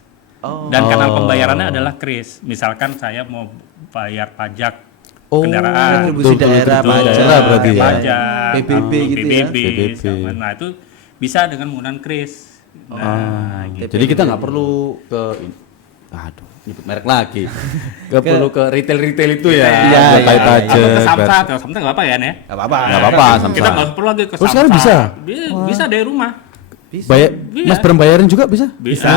Dan kanal pembayarannya adalah kris. Misalkan saya mau bayar pajak kendaraan, retribusi daerah, betul. pajak, Daerah berarti ya. pajak, PBB gitu ya. PBB. Nah itu bisa dengan menggunakan kris. Nah, gitu. Jadi kita nggak perlu ke aduh, nyebut merek lagi. Nggak perlu ke retail itu ya. Iya, buat bayar iya. pajak. Atau ke bayar- Samsat, kalau Samsat nggak apa-apa ya, Nek? Nggak apa-apa. Nggak apa-apa, Kita Samsat. nggak perlu lagi ke Oh, sekarang Samsat. bisa? Bisa dari rumah. Bayar, Iya. Mas Bram bayarin juga bisa? Bisa.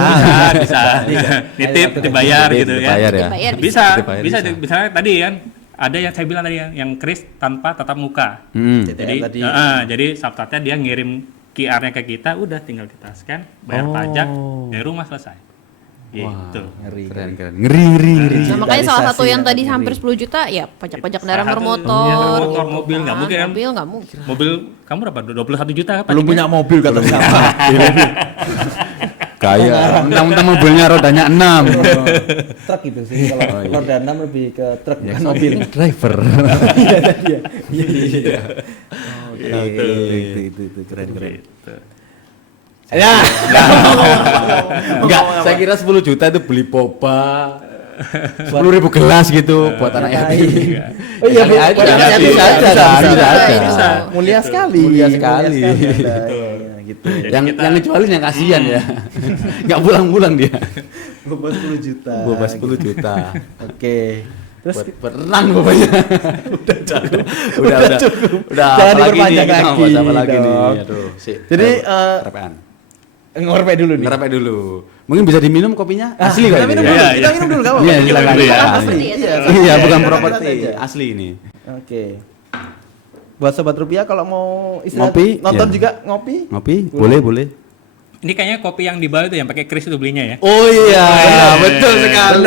Nitip, dibayar gitu ya. Dibayar ya. Dibayar Bisa, Dibayar bisa. bisa. Misalnya tadi kan ada yang saya bilang tadi yang kris tanpa tatap muka. Jadi, tadi. jadi Samsatnya dia ngirim QR-nya ke kita, udah tinggal kita scan, bayar pajak dari rumah selesai. Gitu. Ngeri. Keren. Ngeri. Nah, makanya salah satu yang tadi Digitalisasi hampir 10 juta ya pajak-pajak kendaraan Salah satu, bermotor. iya, motor, mobil nggak kan, mungkin kan? Mobil nggak mungkin. Mobil kamu berapa? 21 juta apa? Belum punya mobil kata siapa? Kayak mentang-mentang mobilnya rodanya 6. Truk itu sih kalau roda 6 lebih ke truk bukan mobil. Driver. Iya tadi ya. Iya. Itu keren. Gitu. Ya. Enggak, saya kira 10 juta itu beli boba. 10.000 gelas gitu buat anak yatim. Oh iya, Kali aja, bisa, bisa aja. Bisa. Mulia sekali. Mulia sekali. Iya, gitu. Yang ngejualin yang kasihan ya. Enggak pulang-pulang dia. Boba 10 juta. Boba 10 juta. Oke. Terus Buat berenang bobanya. Udah cukup. Udah Jangan apalagi nih, diperpanjang kita mau lagi bahas apa lagi nih. dong. Aduh, sih. Jadi, repean. ngorpe dulu nih. Ngerapet dulu. Mungkin bisa diminum kopinya? Asli kita kok minum ini. dulu, Iya, kita iya. minum dulu, kamu. Iya, silakan. Iya, Iya, asli. Iya, bukan Kita properti, aja. asli ini. Oke. Buat sobat rupiah kalau mau istirahat Ngopi, nonton iya. juga ngopi. Ngopi? Boleh. Ini kayaknya kopi yang di Bali itu yang pakai kris itu belinya ya. Oh iya, betul sekali.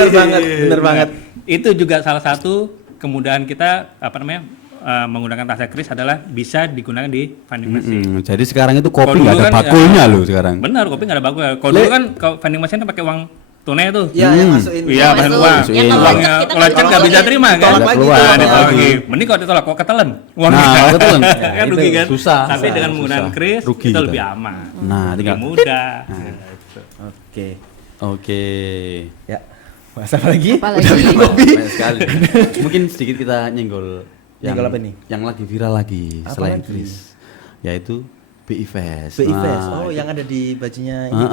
Bener banget. Itu juga salah satu kemudahan kita menggunakan tas kris adalah bisa digunakan di vending machine. Jadi sekarang itu Kalau kopi dulu nggak ada kan, bakulnya loh sekarang. Benar, kopi nggak ada baku. Kalau dulu kan kalau vending machine itu pakai uang tunai tuh. Iya, yang masukin. Iya, Yang bahan masuk. uang. Yang kalau Uangnya lecet kita kalau lecet nggak bisa masukin. terima kan? Tolak Nggak lagi. keluar. Nah, ditolak lagi. lagi. Mending kalau ditolak kok ketelen. Uang Nah, kita. ketelen. Kan rugi kan? Susah. Tapi dengan menggunakan Susah. kris Rugi itu kita. lebih aman. Nah, Lebih tinggal mudah. Gitu. Oke. Oke. Ya. Bahas apa lagi? Apalagi Banyak sekali. Mungkin sedikit kita nyenggol Nyenggol apa nih? Yang lagi viral lagi Apa selain lagi? kris. Yaitu BI Fest. BI Fest. Nah, Oh, yang ada di bajunya ini.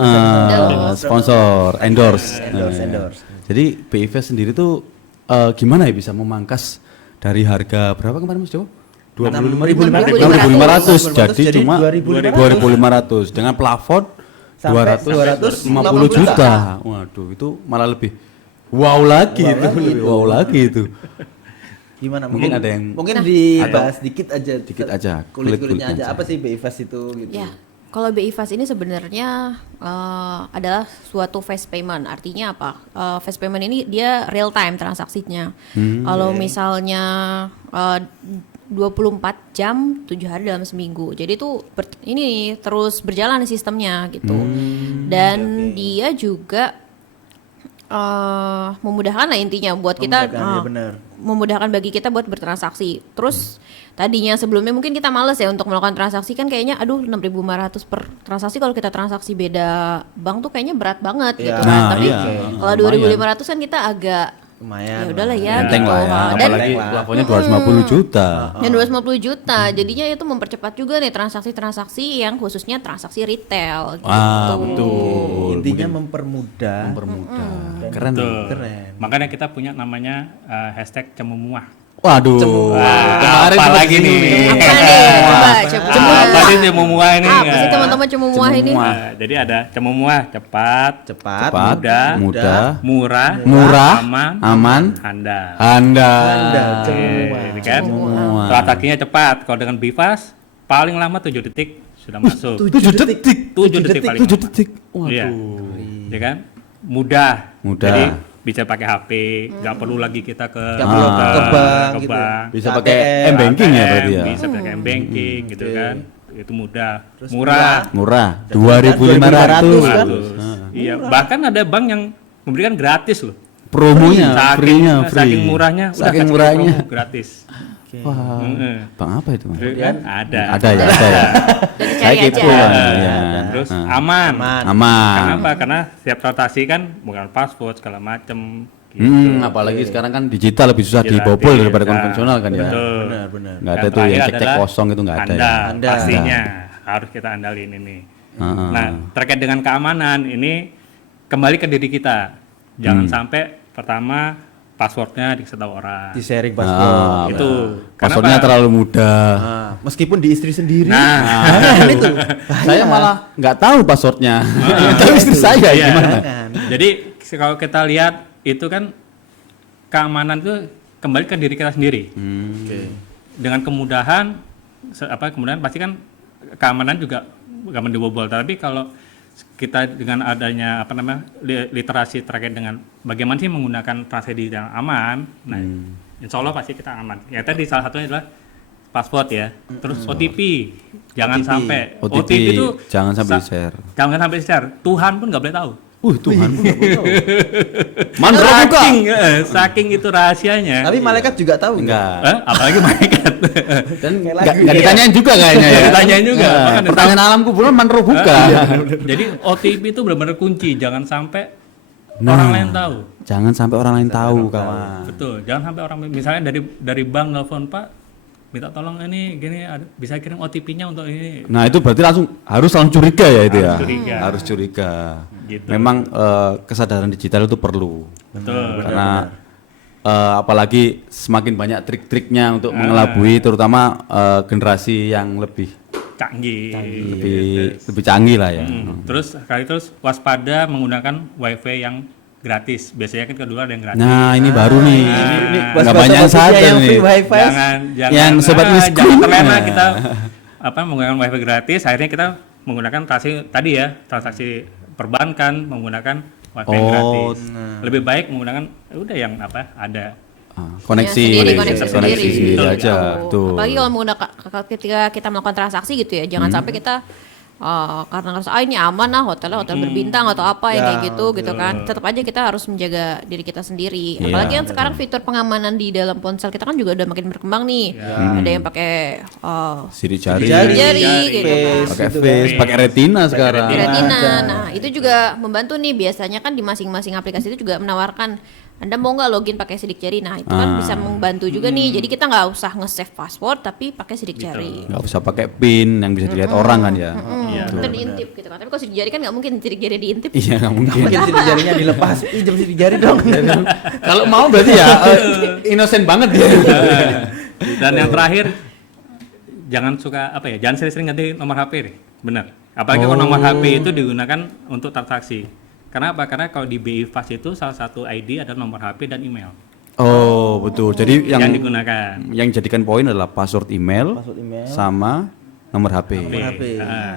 sponsor, endorse. Endorse, Nah, endorse. Jadi BI Fest sendiri tuh gimana ya bisa memangkas dari harga berapa kemarin Mas Jo? 25.500. 6.500 jadi cuma 2.500 dengan plafon Sampai 250 juta. Waduh, itu malah lebih wow lagi itu, lebih wow lagi itu. Gimana? Mungkin ada yang Mungkin dibahas dikit aja. Dikit aja, Kulit-kulitnya kulit-kulitnya aja. Apa sih BI Fest itu gitu? Ya, kalau BI Fast ini sebenarnya adalah suatu fast payment. Artinya apa? Fast payment ini dia real time transaksinya. Kalau misalnya 24 jam 7 hari dalam seminggu. Jadi itu ini terus berjalan sistemnya gitu. Dan dia juga memudahkan lah intinya buat kita, Memudahkan, ya benar. memudahkan bagi kita buat bertransaksi. Terus tadinya sebelumnya mungkin kita males ya untuk melakukan transaksi, kan kayaknya aduh 6.500 per transaksi, kalau kita transaksi beda bank tuh kayaknya berat banget gitu kan. Tapi kalau 2.500 kan kita agak Lumayan. ya udahlah ya Enteng gitu. lah ya, Dan apalagi plafonnya 250 juta. dan 250 juta, jadinya itu mempercepat juga nih transaksi-transaksi yang khususnya transaksi retail gitu. Betul. Intinya mempermudah. Mempermudah. Keren. Betul. Keren. Makanya kita punya namanya hashtag Cemumuah. Waduh. Wah, apa lagi nih? Apa nih? Coba. Apa sih Cemumuah ini? Apa sih teman-teman Cemumuah ini? Jadi ada Cemumuah, cepat, Cepat, mudah, murah, murah, aman, handal. handal. Cemumuah. Ini kan transaksinya cepat. Kalau dengan Bifas paling lama 7 detik sudah masuk. 7 detik. 7 detik paling 7 lama. detik. Iya. Ya kan? Mudah. Mudah. Jadi bisa pakai HP, nggak perlu lagi kita ke Nggak perlu ke bank ke gitu. bank. Bisa ATM, pakai m-banking ya berarti ya. Bisa pakai m-banking gitu kan. Itu mudah. Terus Murah. Murah. 2.500 2.500 kan? Iya, bahkan ada bank yang memberikan gratis loh. Promonya, free-nya, free. Saking murahnya, udah Saking kasih murahnya. promo gratis. Wah. Bang apa itu, Mas? Kan ada. Ada ya, ada ya. Jadi Saya cari gitu. aja. Ya. Terus aman. Aman. Kenapa? Karena setiap transaksi kan bukan password segala macem. Gitu. Apalagi sekarang kan digital lebih susah Digital, dibobol daripada bisa. konvensional kan ya. Betul. Benar. Nggak ada Dan tuh yang terakhir cek-cek adalah kosong itu nggak ada ya. Handal. Pastinya harus kita andalin ini. Nah, terkait dengan keamanan ini kembali ke diri kita. Jangan sampai pertama passwordnya dikasih tahu orang. Di sharing password. Itu Passwordnya kenapa? terlalu mudah. Nah, meskipun di istri sendiri. Nah, itu. Saya malah nggak tahu passwordnya. Tahu istri saya iya. gimana? Jadi kalau kita lihat itu kan keamanan itu kembali ke diri kita sendiri. Dengan kemudahan kemudahan pasti kan keamanan juga gampang dibobol. Tapi kalau kita dengan adanya literasi terkait dengan bagaimana sih menggunakan transaksi yang aman, nah insya Allah pasti kita aman. Ya tadi salah satunya adalah password ya, terus OTP jangan sampai OTP itu jangan sampai share. jangan sampai share. Tuhan pun nggak boleh tahu. Tuhan pun nggak boleh tahu. Man juga. Saking itu rahasianya. Tapi malaikat juga tahu. Enggak. Apalagi malaikat. Dan nggak ditanyain juga kayaknya ya. Ditanyain juga. Makanya Pertanyaan alam kuburan man buka. Jadi OTP itu benar-benar kunci, jangan sampai orang lain tahu. Jangan sampai orang lain tahu, kawan. Betul, jangan sampai orang misalnya dari bank nelfon, Pak, minta tolong ini gini bisa kirim OTP-nya untuk ini. Nah, itu berarti harus langsung curiga ya itu ya. Curiga. Harus curiga. Gitu. Memang kesadaran digital itu perlu. Betul. Karena apalagi semakin banyak trik-triknya untuk mengelabui terutama generasi yang lebih Canggih. lebih canggih lah ya. Terus waspada menggunakan WiFi yang gratis. Biasanya kan kedua ada yang gratis. Nah, ini baru nih. Nggak banyak yang sadar yang nih. free wifi. Jangan Yang sobat miskin. jangan terlena kita menggunakan WiFi gratis. Akhirnya kita menggunakan transaksi perbankan menggunakan WiFi yang gratis. Lebih baik menggunakan udah yang ada. Koneksi sendiri Betul. aja. Tuh. Apalagi kalau menggunakan ketika kita melakukan transaksi gitu ya, jangan sampai kita karena ngerasa ini aman lah hotel berbintang atau apa yang kayak gitu kan. Tetap aja kita harus menjaga diri kita sendiri. Apalagi kan sekarang fitur pengamanan di dalam ponsel kita kan juga udah makin berkembang nih. Ada yang pakai Sidik jari, jari gitu kan. pakai face, pakai retina sekarang. Retina. Nah, itu juga membantu nih, biasanya kan di masing-masing aplikasi itu juga menawarkan Anda mau nggak login pakai sidik jari. Nah, itu kan bisa membantu juga nih. Jadi kita nggak usah nge-save password tapi pakai sidik jari. Nggak usah pakai pin yang bisa dilihat orang kan ya. Kita diintip gitu kan. Tapi kalau sidik jari kan nggak mungkin sidik jari diintip. Iya, nggak mungkin. Mungkin sidik jarinya dilepas. Pinjam sidik jari dong. Kalau mau berarti ya innocent banget dia. Dan yang terakhir jangan sering-sering ganti nomor HP nih. Benar. Apalagi kalau nomor HP itu digunakan untuk transaksi. Karena apa? Karena kalau di BI Fast itu salah satu ID adalah nomor HP dan email. Oh, betul. Jadi yang digunakan. Yang jadikan poin adalah password email, sama nomor HP.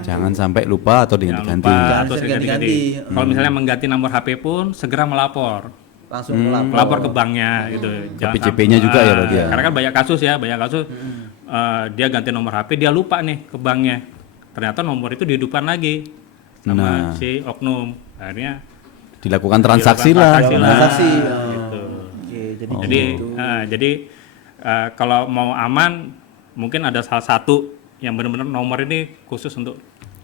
Jangan sampai lupa atau diganti-ganti. Atau ganti-ganti. Kalau misalnya mengganti nomor HP pun segera melapor. Langsung melapor ke banknya gitu. Ke PCP-nya juga ya berarti ya. Karena kan banyak kasus dia ganti nomor HP, dia lupa nih ke banknya. Ternyata nomor itu dihidupkan lagi sama si oknum. Akhirnya Dilakukan transaksi lah. Transaksi. gitu. Oke, Jadi kalau mau aman, mungkin ada salah satu yang benar-benar nomor ini khusus untuk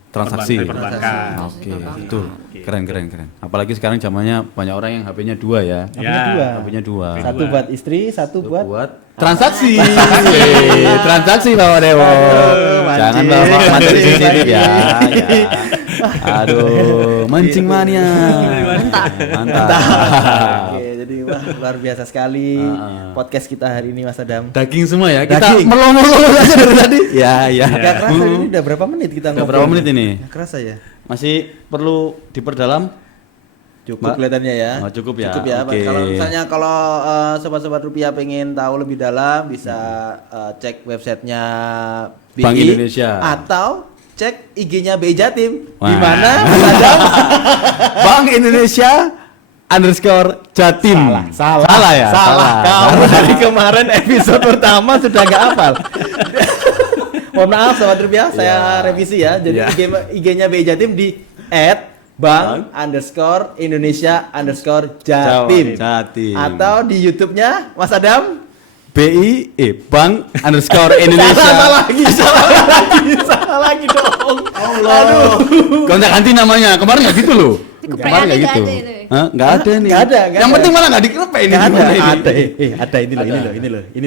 Transaksi. perbankan. Oke, betul. Keren. Apalagi sekarang zamannya banyak orang yang HP-nya 2 ya. HP-nya 2. Satu buat istri, satu buat transaksi. Transaksi Bapak Dewo. Jangan Bapak materi sensitif ya. Aduh, mancing mania. Mantap. Oke, jadi wah luar biasa sekali podcast kita hari ini Mas Adam. Daging semua ya. Kita Daging. melongo-longo aja dari tadi. Ya. Gak kerasa ini udah berapa menit kita Udah ngobrol? berapa menit ini? Gak kerasa ya? Masih perlu diperdalam? Cukup Mbak? kelihatannya ya. Oh, cukup ya. Cukup ya. Pak. Oke. Kalau misalnya sobat-sobat rupiah pengen tahu lebih dalam bisa cek websitenya BI Bank Indonesia. atau cek IG-nya BI Jatim. Wah. Di mana Mas Adam? Bank Indonesia _Jatim. Salah ya? Salah. Kamu dari kemarin episode pertama sudah nggak hafal. Mohon maaf sobat rupiah, saya revisi ya. Jadi IG-nya BI Jatim di @bank_Indonesia_Jatim. Jatim. Atau di YouTube-nya Mas Adam Bank _Indonesia. salah lagi dong. Aduh. Kau nggak ganti namanya. Kemarin nggak gitu loh. Kemarin nggak gitu. Hah? Nggak ada nih. Nggak ada. Yang penting malah nggak dikrepe ini. Nggak ada. gimana ini? Ada ini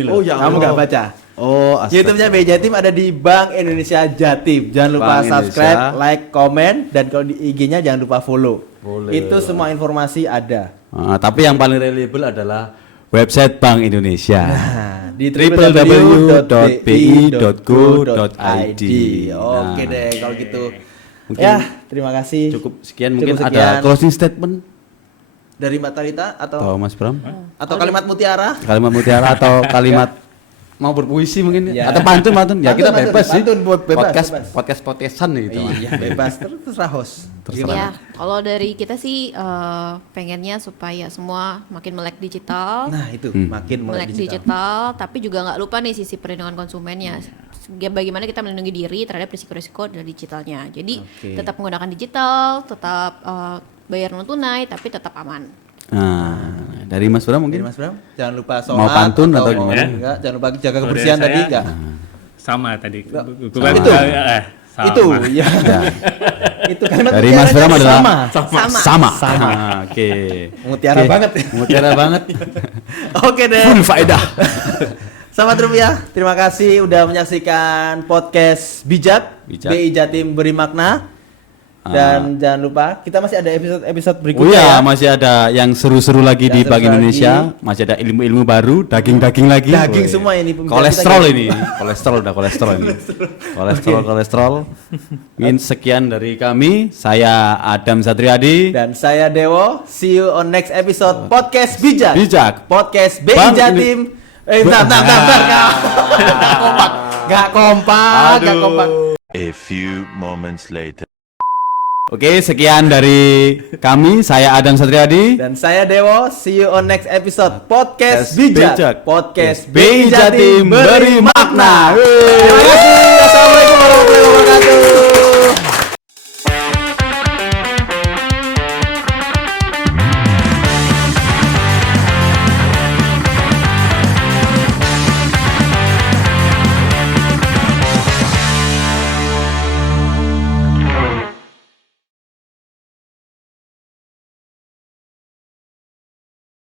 loh. Oh, ya Kamu Allah. nggak baca. Oh, YouTube-nya BI Jatim ada di Bank Indonesia Jatim. Jangan lupa Bank subscribe, Indonesia. like, komen, dan kalau di IG-nya jangan lupa follow. Boleh. Itu semua informasi ada. Tapi yang paling reliable adalah website Bank Indonesia. Nah, di www.bi.go.id. Oke Nah, deh kalau gitu. Mungkin Ya, terima kasih. cukup sekian. Mungkin Cukup ada sekian. closing statement Dari Mbak Talita atau atau Mas Bram? kalimat mutiara? Kalimat mutiara atau kalimat mau berpuisi mungkin Ya. atau pantun ya kita Pantun, bebas sih. pantun, bebas. Podcastan gitu. Iya, bebas terserah host. Ya, kalau dari kita sih pengennya supaya semua makin melek digital. Nah, itu makin Melek melek digital, tapi juga nggak lupa nih sisi perlindungan konsumennya. Bagaimana kita melindungi diri terhadap risiko-risiko dari digitalnya. Jadi tetap menggunakan digital, tetap bayar non tunai, tapi tetap aman. Nah, dari Mas Bram Jadi mungkin Mas Bram, jangan lupa sholat Mau pantun atau gimana? Enggak, jangan lupa jaga Kalau kebersihan dari tadi saya, enggak. Sama tadi. Sama. Bukan, Itu? sama. Itu ya. Itu kalimat dari Mas Bram adalah sama. sama. Oke. Mutiara Oke. banget. Mutiara banget. Oke deh. Full faedah. Sahabat rupiah, terima kasih udah menyaksikan podcast Bijak. BI Jatim Beri Makna. Dan jangan lupa kita masih ada episode Oh berikutnya iya, ya. masih ada yang seru-seru lagi di Yang Bank seru Indonesia, lagi. masih ada ilmu-ilmu baru, daging-daging lagi. Daging Woi. semua ini, pembicara Kolesterol kita ini, kolesterol ini. Kolesterol. Mungkin sekian dari kami. Saya Adam Satriadi. Dan saya Dewo. See you on next episode podcast Bijak. Bijak. Podcast BI Bang, Jatim. Bentar. Gak kompak. A few moments later. Oke, sekian dari kami. Saya Adam Satriadi. Dan saya Dewo. See you on next episode podcast Bijak. Bijak. Podcast BI BI Jatim Jatim Beri Beri Makna. Makna. Terima kasih. Assalamualaikum warahmatullahi wabarakatuh.